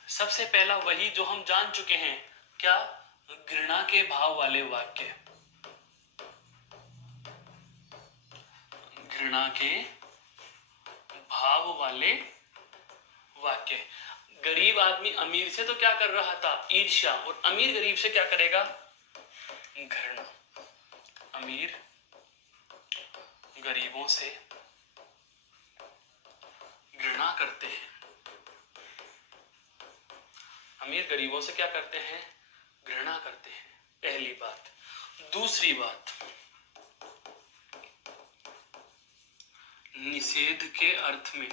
सबसे पहला वही जो हम जान चुके हैं, क्या? घृणा के भाव वाले वाक्य। घृणा के भाव वाले वाक्य। गरीब आदमी अमीर से तो क्या कर रहा था? ईर्ष्या। और अमीर गरीब से क्या करेगा? घृणा। अमीर गरीबों से घृणा करते हैं। अमीर गरीबों से क्या करते हैं? घृणा करते हैं। पहली बात। दूसरी बात, निषेध के अर्थ में,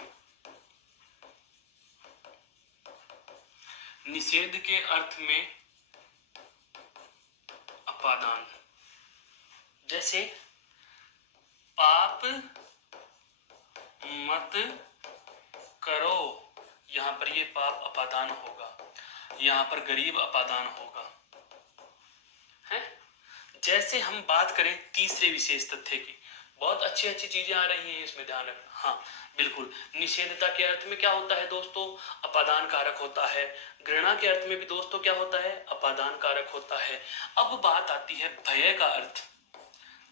निषेध के अर्थ में अपादान। जैसे पाप मत करो, यहां पर ये पाप अपादान होगा, यहां पर गरीब अपादान होगा है। जैसे हम बात करें तीसरे विशेष तथ्य की, बहुत अच्छी अच्छी चीजें आ रही हैं इसमें, ध्यान रखना। हाँ बिल्कुल, निषेधता के अर्थ में क्या होता है दोस्तों? अपादान कारक होता है। घृणा के अर्थ में भी दोस्तों क्या होता है? अपादान कारक होता है। अब बात आती है भय का अर्थ,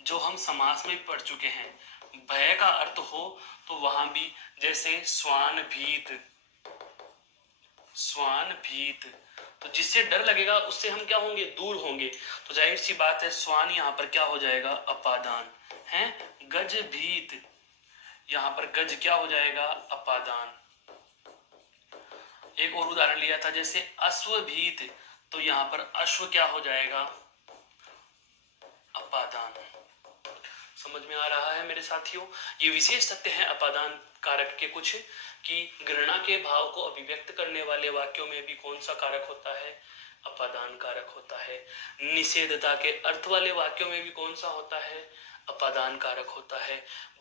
जो हम समास में पढ़ चुके हैं। भय का अर्थ हो तो वहां भी, जैसे स्वान भीत, स्वान भीत, तो जिससे डर लगेगा उससे हम क्या होंगे? दूर होंगे। तो जाहिर सी बात है स्वान यहाँ पर क्या हो जाएगा? अपादान है। गज भीत, यहाँ पर गज क्या हो जाएगा? अपादान। एक और उदाहरण लिया था, जैसे अश्व भीत, तो यहाँ पर अश्व क्या हो जाएगा? अपादान। समझ में आ रहा है मेरे साथियों? ये विशेष तथ्य हैं अपादान कारक के कुछ, कि घृणा के भाव को अभिव्यक्त करने वाले वाक्यों में भी कौन सा कारक होता है? अपादान कारक होता है। निषेधता के अर्थ वाले वाक्यों में भी कौन सा होता है? अपादान कारक होता है।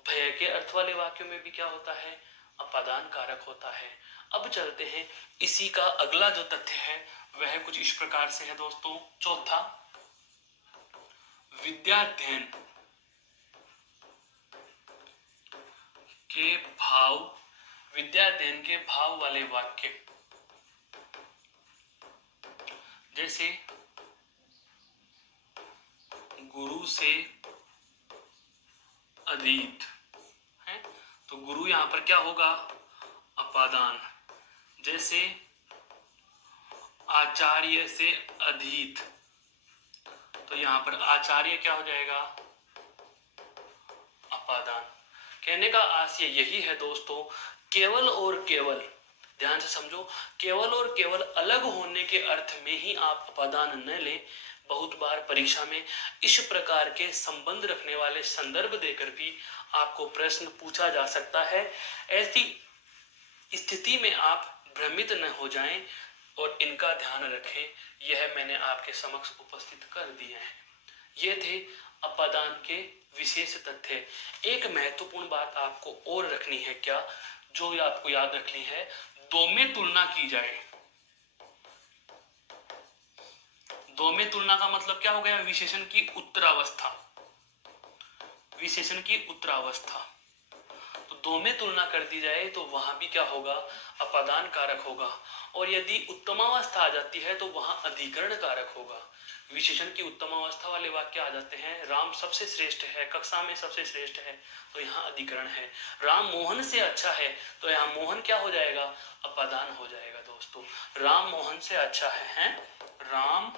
भय के अर्थ वाले वाक्यों में भी क्या होता है? अपादान कारक होता है। अब चलते हैं, इसी का अगला जो तथ्य है वह कुछ इस प्रकार से है दोस्तों। चौथा, विद्याध्ययन के भाव, विद्याध्ययन के भाव वाले वाक्य, जैसे गुरु से अधीत है, तो गुरु यहां पर क्या होगा, अपादान। जैसे आचार्य से अधीत, तो यहां पर आचार्य क्या हो जाएगा, अपादान। कहने का आशय यही है दोस्तों, केवल और केवल, ध्यान से समझो, केवल और केवल अलग होने के अर्थ में ही आप अपादान न लें। बहुत बार परीक्षा में इस प्रकार के संबंध रखने वाले संदर्भ देकर भी आपको प्रश्न पूछा जा सकता है। ऐसी स्थिति में आप भ्रमित न हो जाएं और इनका ध्यान रखें। यह मैंने आपके समक्ष उपस्थित कर दिए हैं। ये थे अपादान के विशेष तथ्य। एक महत्वपूर्ण बात आपको और रखनी है, क्या, जो आपको याद रखनी है, दो में तुलना की जाए। दो में तुलना का मतलब क्या हो गया, विशेषण की उत्तरावस्था, विशेषण की उत्तरावस्था। तो दो में तुलना कर दी जाए तो वहां भी क्या होगा, अपादान कारक होगा। और यदि उत्तमावस्था आ जाती है तो वहां अधिकरण कारक होगा। विशेषण की उत्तमावस्था वाले वाक्य आ जाते हैं, राम सबसे श्रेष्ठ है, कक्षा में सबसे श्रेष्ठ है, तो यहाँ अधिकरण है। राम मोहन से अच्छा है, तो यहाँ मोहन क्या हो जाएगा, अपादान हो जाएगा दोस्तों। राम मोहन से अच्छा है, राम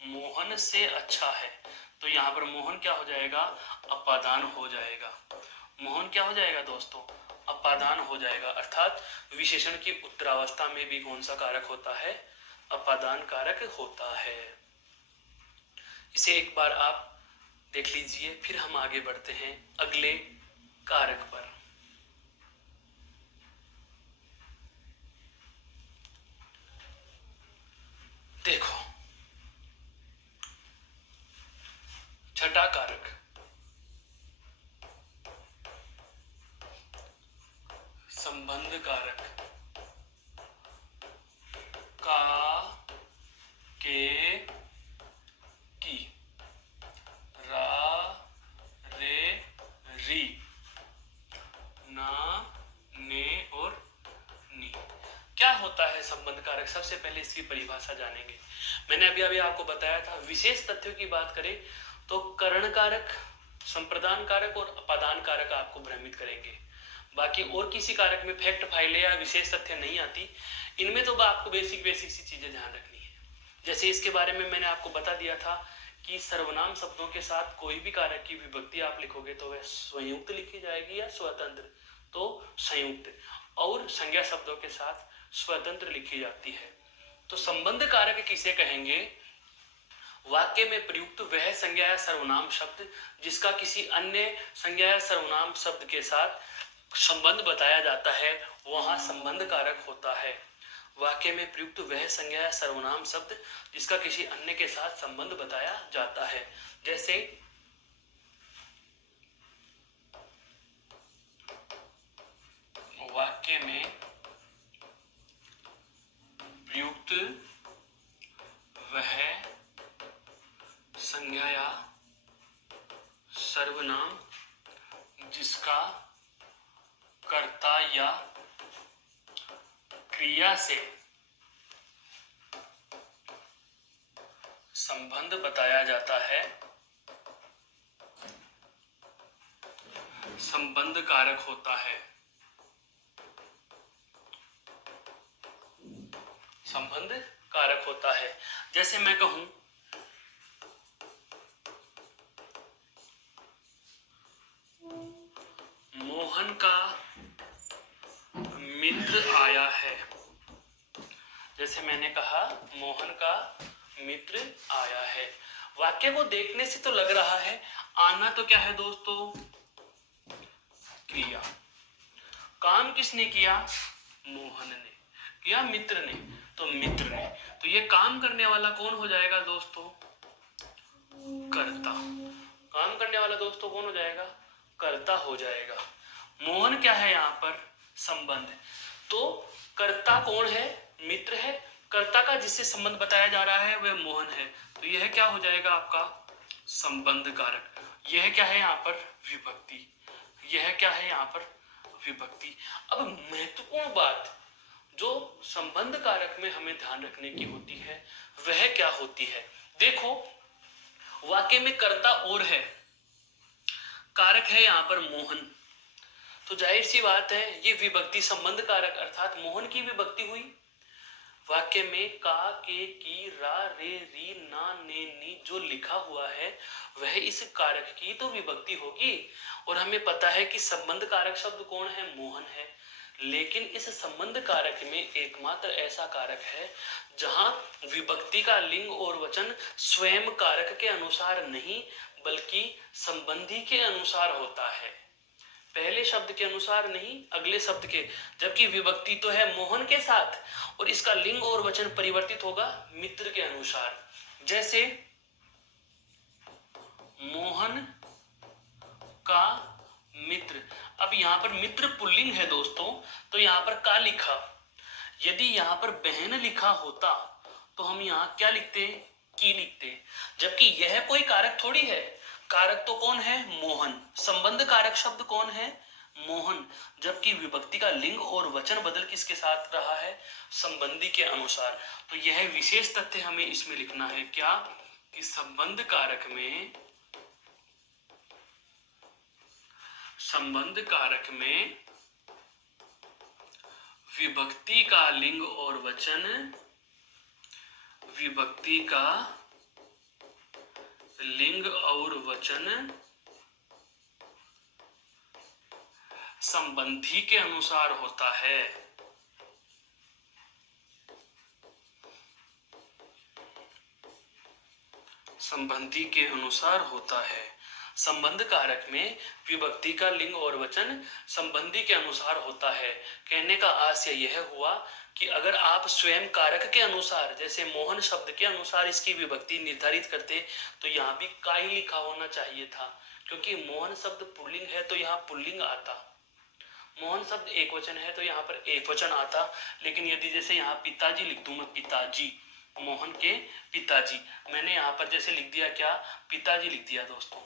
मोहन से अच्छा है, तो यहाँ पर मोहन क्या हो जाएगा, अपादान हो जाएगा। मोहन क्या हो जाएगा दोस्तों, अपादान हो जाएगा। अर्थात विशेषण की उत्तरावस्था में भी कौन सा कारक होता है, अपादान कारक होता है। इसे एक बार आप देख लीजिए, फिर हम आगे बढ़ते हैं अगले कारक पर। देखो, छठा कारक, संबंध कारक, का, के, की, रा, रे, री, ना, ने और नी। क्या होता है संबंध कारक, सबसे पहले इसकी परिभाषा जानेंगे। मैंने अभी अभी आपको बताया था, विशेष तथ्यों की बात करें तो करण कारक, संप्रदान कारक और अपादान कारक आपको भ्रमित करेंगे। बाकी और किसी कारक में फैक्ट फाइल या विशेष तथ्य नहीं आती। इनमें तो आपको बेसिक बेसिक सी चीजें ध्यान रखनी है। जैसे इसके बारे में मैंने आपको बता दिया था कि सर्वनाम शब्दों के साथ कोई भी कारक की विभक्ति आप लिखोगे तो वह संयुक्त लिखी जाएगी या स्वतंत्र, तो संयुक्त, और संज्ञा शब्दों के साथ स्वतंत्र लिखी जाती है। तो संबंध कारक किसे कहेंगे, वाक्य में प्रयुक्त वह संज्ञा या सर्वनाम शब्द जिसका किसी अन्य संज्ञा या सर्वनाम शब्द के साथ संबंध बताया जाता है, वहां संबंध कारक होता है। वाक्य में प्रयुक्त वह संज्ञा या सर्वनाम शब्द जिसका किसी अन्य के साथ संबंध बताया जाता है। जैसे वाक्य में प्रयुक्त वह संज्ञा या सर्वनाम जिसका कर्ता या क्रिया से संबंध बताया जाता है, संबंध कारक होता है। संबंध कारक होता है। जैसे मैं कहूं मोहन का मित्र आया है, जैसे मैंने कहा मोहन का मित्र आया है। वाक्य को देखने से तो लग रहा है आना तो क्या है दोस्तों, क्रिया। काम किसने किया, मोहन ने किया, मित्र ने, तो मित्र ने, तो ये काम करने वाला कौन हो जाएगा दोस्तों, कर्ता। काम करने वाला दोस्तों कौन हो जाएगा, कर्ता हो जाएगा। मोहन क्या है यहाँ पर, संबंध। तो कर्ता कौन है? मित्र है। कर्ता का जिससे संबंध बताया जा रहा है वह मोहन है। तो यह क्या हो जाएगा आपका? संबंध कारक। यह क्या है यहाँ पर? विभक्ति। यह क्या है यहाँ पर? विभक्ति। अब महत्वपूर्ण बात जो संबंध कारक में हमें ध्यान रखने की होती है वह क्या होती है? देखो, वाक्य में कर्ता और है, कारक है यहाँ पर मोहन, तो जाहिर सी बात है ये विभक्ति संबंध कारक अर्थात मोहन की विभक्ति हुई। वाक्य में का, के, की, रा, रे, री, ना, ने, नी जो लिखा हुआ है वह इस कारक की तो विभक्ति होगी। और हमें पता है कि संबंध कारक शब्द कौन है? मोहन है। लेकिन इस संबंध कारक में एकमात्र ऐसा कारक है जहां विभक्ति का लिंग और वचन स्वयं कारक के अनुसार नहीं बल्कि संबंधी के अनुसार होता है, पहले शब्द के अनुसार नहीं, अगले शब्द के। जबकि विभक्ति तो है मोहन के साथ और इसका लिंग और वचन परिवर्तित होगा मित्र के अनुसार। जैसे मोहन का मित्र। अब यहाँ पर मित्र पुल्लिंग है दोस्तों, तो यहाँ पर का लिखा। यदि यहाँ पर बहन लिखा होता तो हम यहाँ क्या लिखते? की लिखते। जबकि यह कोई कारक थोड़ी है, कारक तो कौन है? मोहन। संबंध कारक शब्द कौन है? मोहन। जबकि विभक्ति का लिंग और वचन बदल किसके साथ रहा है? संबंधी के अनुसार। तो यह विशेष तथ्य हमें इसमें लिखना है, क्या? कि संबंध कारक में विभक्ति का लिंग और वचन, विभक्ति का लिंग और वचन संबंधी के अनुसार होता है। संबंधी के अनुसार होता है। संबंध कारक में विभक्ति का लिंग और वचन संबंधी के अनुसार होता है। कहने का आशय यह हुआ कि अगर आप स्वयं कारक के अनुसार जैसे मोहन शब्द के अनुसार इसकी विभक्ति निर्धारित करते तो यहाँ भी का ही लिखा होना चाहिए था, क्योंकि मोहन शब्द पुल्लिंग है तो यहाँ पुल्लिंग आता, मोहन शब्द एक वचन है तो यहाँ पर एक वचन आता। लेकिन यदि जैसे यहाँ पिताजी लिख दूं मैं, पिताजी, मोहन के पिताजी, मैंने यहाँ पर जैसे लिख दिया क्या? पिताजी लिख दिया दोस्तों,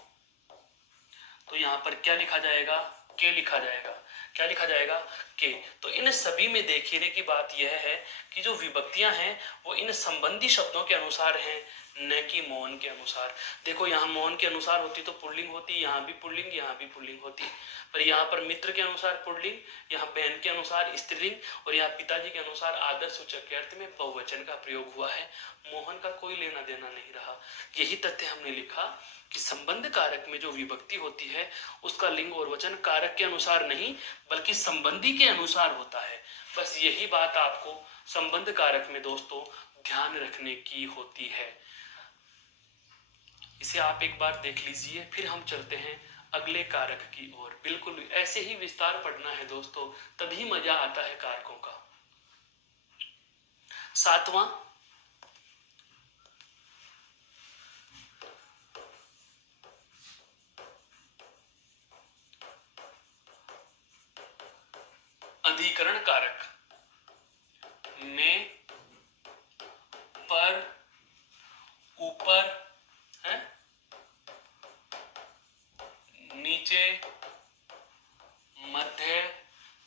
तो यहाँ पर क्या लिखा जाएगा? के लिखा जाएगा। क्या लिखा जाएगा? के। तो इन सभी में देखने की बात यह है कि जो विभक्तियां हैं वो इन संबंधी शब्दों के अनुसार हैं, न कि मोहन के अनुसार। देखो यहाँ मोहन के अनुसार होती तो पुल्लिंग होती, यहाँ भी पुल्लिंग, यहाँ भी पुल्लिंग होती, पर यहाँ पर मित्र के अनुसार पुल्लिंग, यहाँ बहन के अनुसार स्त्रीलिंग और यहाँ पिताजी के अनुसार आदर्श सूचक के अर्थ में बहुवचन का प्रयोग हुआ है। मोहन का कोई लेना देना नहीं रहा। यही तथ्य हमने लिखा कि संबंध कारक में जो विभक्ति होती है उसका लिंग और वचन कारक के अनुसार नहीं बल्कि संबंधी के अनुसार होता है। बस यही बात आपको संबंध कारक में दोस्तों ध्यान रखने की होती है। इसे आप एक बार देख लीजिए, फिर हम चलते हैं अगले कारक की ओर। बिल्कुल ऐसे ही विस्तार पढ़ना है दोस्तों, तभी मजा आता है कारकों का। सातवां, अधिकरण कारक में पर, ऊपर है, नीचे, मध्य,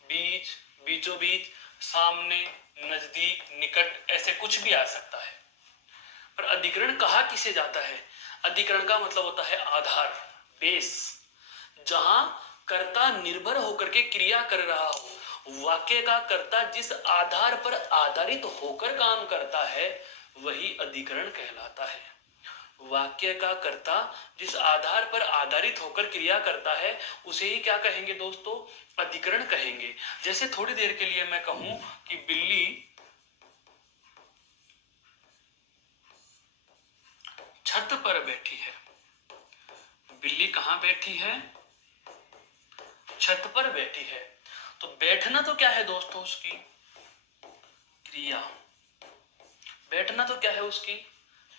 बीच, बीचों बीच, सामने, नजदीक, निकट, ऐसे कुछ भी आ सकता है। पर अधिकरण कहा किसे जाता है? अधिकरण का मतलब होता है आधार, बेस, जहां कर्ता निर्भर होकर के क्रिया कर रहा हो। वाक्य का कर्ता जिस आधार पर आधारित होकर काम करता है वही अधिकरण कहलाता है। वाक्य का कर्ता जिस आधार पर आधारित होकर क्रिया करता है उसे ही क्या कहेंगे दोस्तों? अधिकरण कहेंगे। जैसे थोड़ी देर के लिए मैं कहूं कि बिल्ली छत पर बैठी है। बिल्ली कहां बैठी है? छत पर बैठी है। तो बैठना तो क्या है दोस्तों? उसकी क्रिया। बैठना तो क्या है? उसकी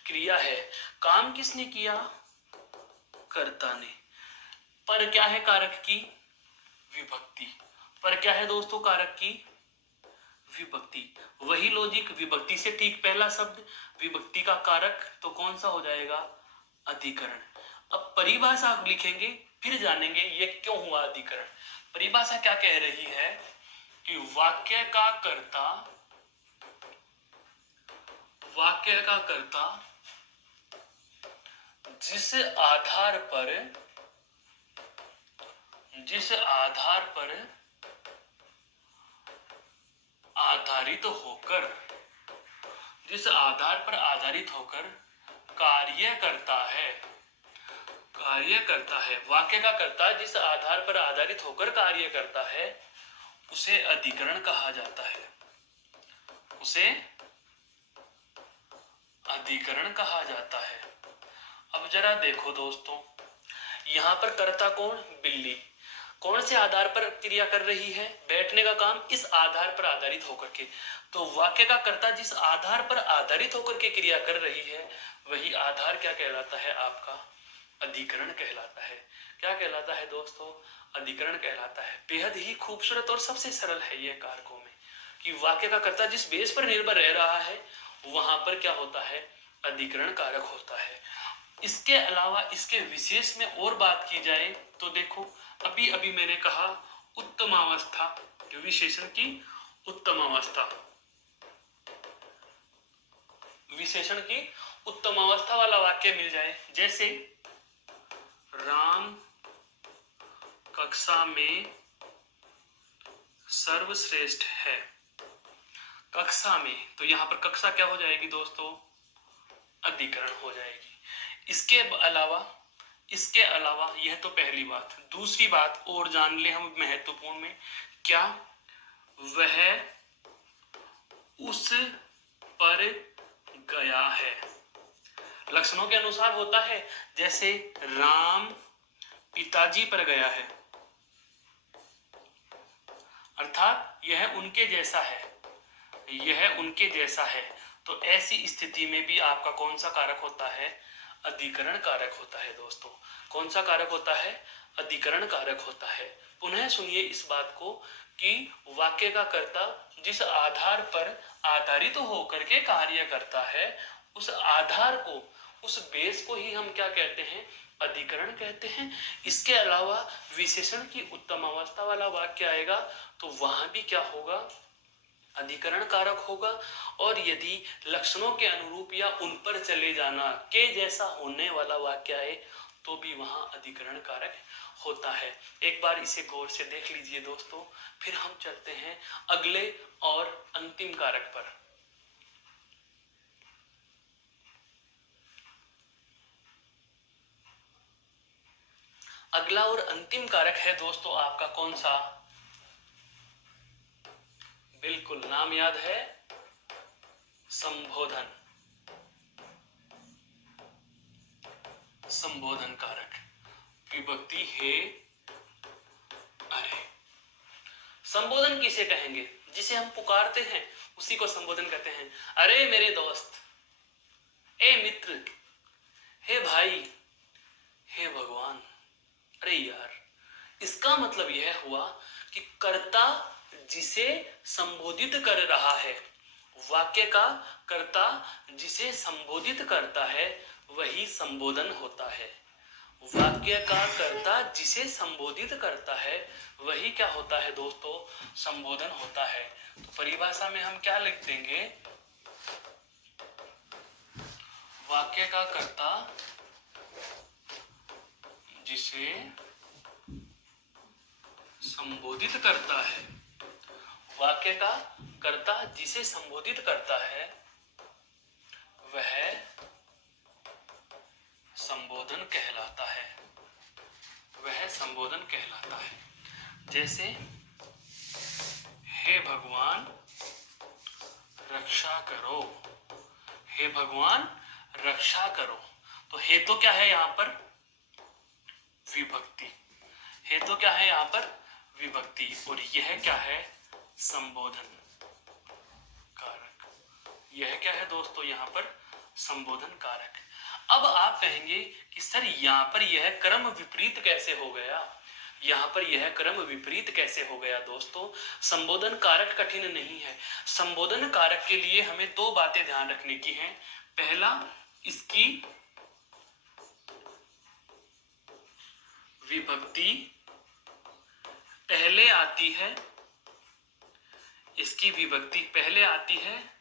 क्रिया है। काम किसने किया? कर्ता ने। पर क्या है कारक की? विभक्ति। पर क्या है दोस्तों कारक की? विभक्ति। वही लॉजिक, विभक्ति से ठीक पहला शब्द, विभक्ति का कारक तो कौन सा हो जाएगा, अधिकरण। अब परिभाषा लिखेंगे, फिर जानेंगे ये क्यों हुआ अधिकरण। परिभाषा क्या कह रही है कि वाक्य का कर्ता जिस आधार पर आधारित होकर कार्य करता है, वाक्य का कर्ता जिस आधार पर आधारित होकर कार्य करता है उसे अधिकरण कहा जाता है, उसे अधिकरण कहा जाता है। अब जरा देखो दोस्तों, यहाँ पर कर्ता कौन, बिल्ली, कौन से आधार पर क्रिया कर रही है, बैठने का काम, इस आधार पर आधारित होकर के। तो वाक्य का कर्ता जिस आधार पर आधारित होकर के क्रिया कर रही है वही आधार क्या कहलाता है, आपका अधिकरण कहलाता है। क्या कहलाता है दोस्तों, अधिकरण कहलाता है। बेहद ही खूबसूरत और सबसे सरल है यह कारकों में कि वाक्य का कर्ता जिस बेस पर निर्भर रह रहा है वहां पर क्या होता है, अधिकरण कारक होता है। इसके अलावा इसके विशेष में और बात की जाए तो देखो, अभी अभी मैंने कहा उत्तमावस्था, विशेषण की उत्तमावस्था, विशेषण की उत्तमावस्था वाला वाक्य मिल जाए, जैसे राम कक्षा में सर्वश्रेष्ठ है। कक्षा में, तो यहां पर कक्षा क्या हो जाएगी दोस्तों, अधिकरण हो जाएगी। इसके अलावा यह तो पहली बात। दूसरी बात और जान ले हम महत्वपूर्ण में, क्या वह उस पर गया है, लक्षणों के अनुसार होता है। जैसे राम पिताजी पर गया है, अर्थात यह उनके जैसा है, तो ऐसी स्थिति में भी आपका कौन सा कारक होता है, अधिकरण कारक होता है दोस्तों। कौन सा कारक होता है, अधिकरण कारक होता है। पुनः सुनिए इस बात को कि वाक्य का कर्ता जिस आधार पर आधारित होकर के कार्य करता है उस आधार को, उस बेस को ही हम क्या कहते हैं, अधिकरण कहते हैं। इसके अलावा विशेषण की उत्तम अवस्था वाला वाक्य आएगा तो वहां भी क्या होगा, अधिकरण कारक होगा। और यदि लक्षणों के अनुरूप या उन पर चले जाना के जैसा होने वाला वाक्य आए तो भी वहां अधिकरण कारक होता है। एक बार इसे गौर से देख लीजिए दोस्तों, फिर हम चलते हैं अगले और अंतिम कारक पर। अगला और अंतिम कारक है दोस्तों आपका कौन सा, बिल्कुल नाम याद है, संबोधन। संबोधन कारक, विभक्ति हे अरे। संबोधन किसे कहेंगे, जिसे हम पुकारते हैं उसी को संबोधन कहते हैं। अरे मेरे दोस्त, ए मित्र, हे भाई, हे भगवान। अरे यार, इसका मतलब यह हुआ कि कर्ता जिसे संबोधित कर रहा है, वाक्य का कर्ता जिसे संबोधित करता है वही संबोधन होता है। वाक्य का कर्ता जिसे संबोधित करता है वही क्या होता है दोस्तों, संबोधन होता है। तो परिभाषा में हम क्या लिख देंगे, वाक्य का कर्ता जिसे संबोधित करता है, वाक्य का कर्ता जिसे संबोधित करता है वह संबोधन कहलाता है, वह संबोधन कहलाता है। जैसे हे भगवान रक्षा करो, हे भगवान रक्षा करो। तो हे तो क्या है यहाँ पर, विभक्ति। हे तो क्या है यहाँ पर, विभक्ति। और यह क्या है, संबोधन कारक। यह क्या है दोस्तों, यहाँ पर संबोधन कारक। अब आप कहेंगे कि सर यहाँ पर यह क्रम विपरीत कैसे हो गया। यहाँ पर यह क्रम विपरीत कैसे हो गया दोस्तों? संबोधन कारक कठिन नहीं है। संबोधन कारक के लिए हमें दो बातें ध्यान रखने की हैं। पहला, इसकी विभक्ति पहले आती है, इसकी विभक्ति पहले आती है,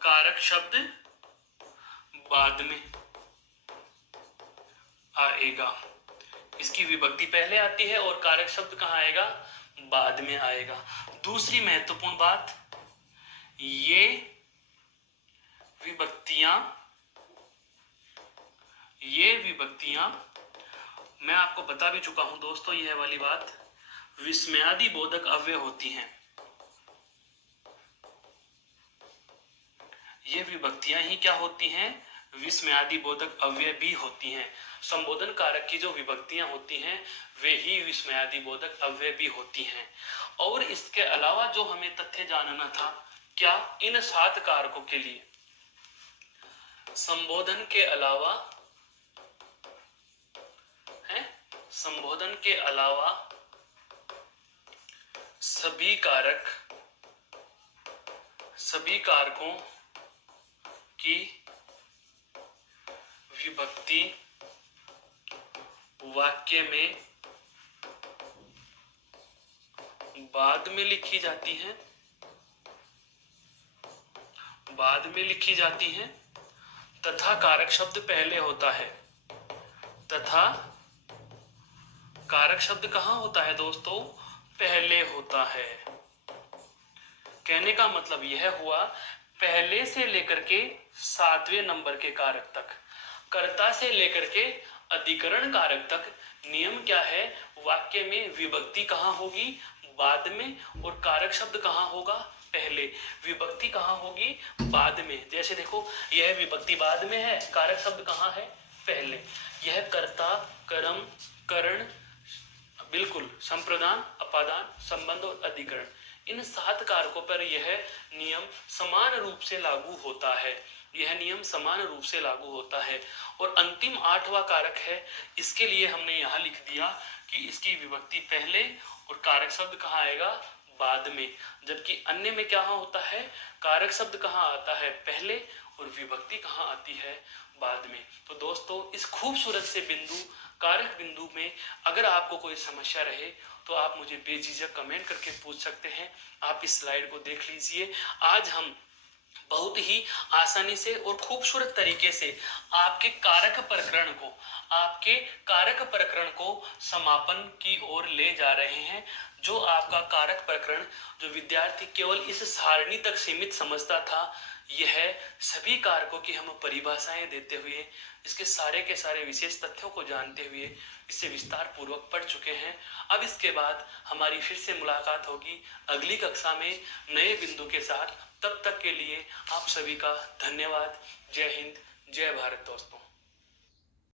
कारक शब्द बाद में आएगा। इसकी विभक्ति पहले आती है और कारक शब्द कहाँ आएगा? बाद में आएगा। दूसरी महत्वपूर्ण बात, ये विभक्तियां मैं आपको बता भी चुका हूं दोस्तों, यह वाली बात विस्मयादि बोधक अव्यय होती हैं। ये विभक्तियां ही क्या होती हैं? विस्मयादि बोधक अव्यय भी होती हैं। संबोधन कारक की जो विभक्तियां होती हैं वे ही विस्मयादि बोधक अव्यय भी होती हैं। और इसके अलावा जो हमें तथ्य जानना था, क्या इन 7 कारकों के लिए संबोधन के अलावा सभी कारकों की विभक्ति वाक्य में बाद में लिखी जाती हैं तथा कारक शब्द पहले होता है। तथा कारक शब्द कहाँ होता है दोस्तों? पहले होता है। कहने का मतलब यह हुआ, पहले से लेकर के 7वें नंबर के कारक तक, कर्ता से लेकर के अधिकरण कारक तक नियम क्या है? वाक्य में विभक्ति कहाँ होगी? बाद में। और कारक शब्द कहाँ होगा? पहले। विभक्ति कहाँ होगी? बाद में। जैसे देखो, यह विभक्ति बाद में है, कारक शब्द कहाँ है? पहले। यह कर्ता, कर्म, करण, बिल्कुल संप्रदान, अपादान, संबंध और अधिकरण, इन 7 कारकों पर यह नियम समान रूप से लागू होता है। और अंतिम 8वां कारक है, इसके लिए हमने यहाँ लिख दिया कि इसकी विभक्ति पहले और कारक शब्द कहाँ आएगा? बाद में। जबकि अन्य में क्या होता है? कारक शब्द कहाँ आता है? पहले, और विभक्ति कहाँ आती है? बाद में। तो दोस्तों, इस खूबसूरत से बिंदु, कारक बिंदु में अगर आपको कोई समस्या रहे तो आप मुझे बेझिझक कमेंट करके पूछ सकते हैं। आप इस स्लाइड को देख लीजिए। आज हम बहुत ही आसानी से और खूबसूरत तरीके से आपके कारक प्रकरण को समापन की ओर ले जा रहे हैं। जो आपका कारक प्रकरण, जो विद्यार्थी केवल इस सारणी तक सीमित समझता था, यह सभी कारकों की हम परिभाषाएं देते हुए, इसके सारे के सारे विशेष तथ्यों को जानते हुए इससे विस्तार पूर्वक पढ़ चुके हैं। अब इसके बाद हमारी फिर से मुलाकात होगी अगली कक्षा में नए बिंदु के साथ। तब तक के लिए आप सभी का धन्यवाद। जय हिंद, जय भारत दोस्तों।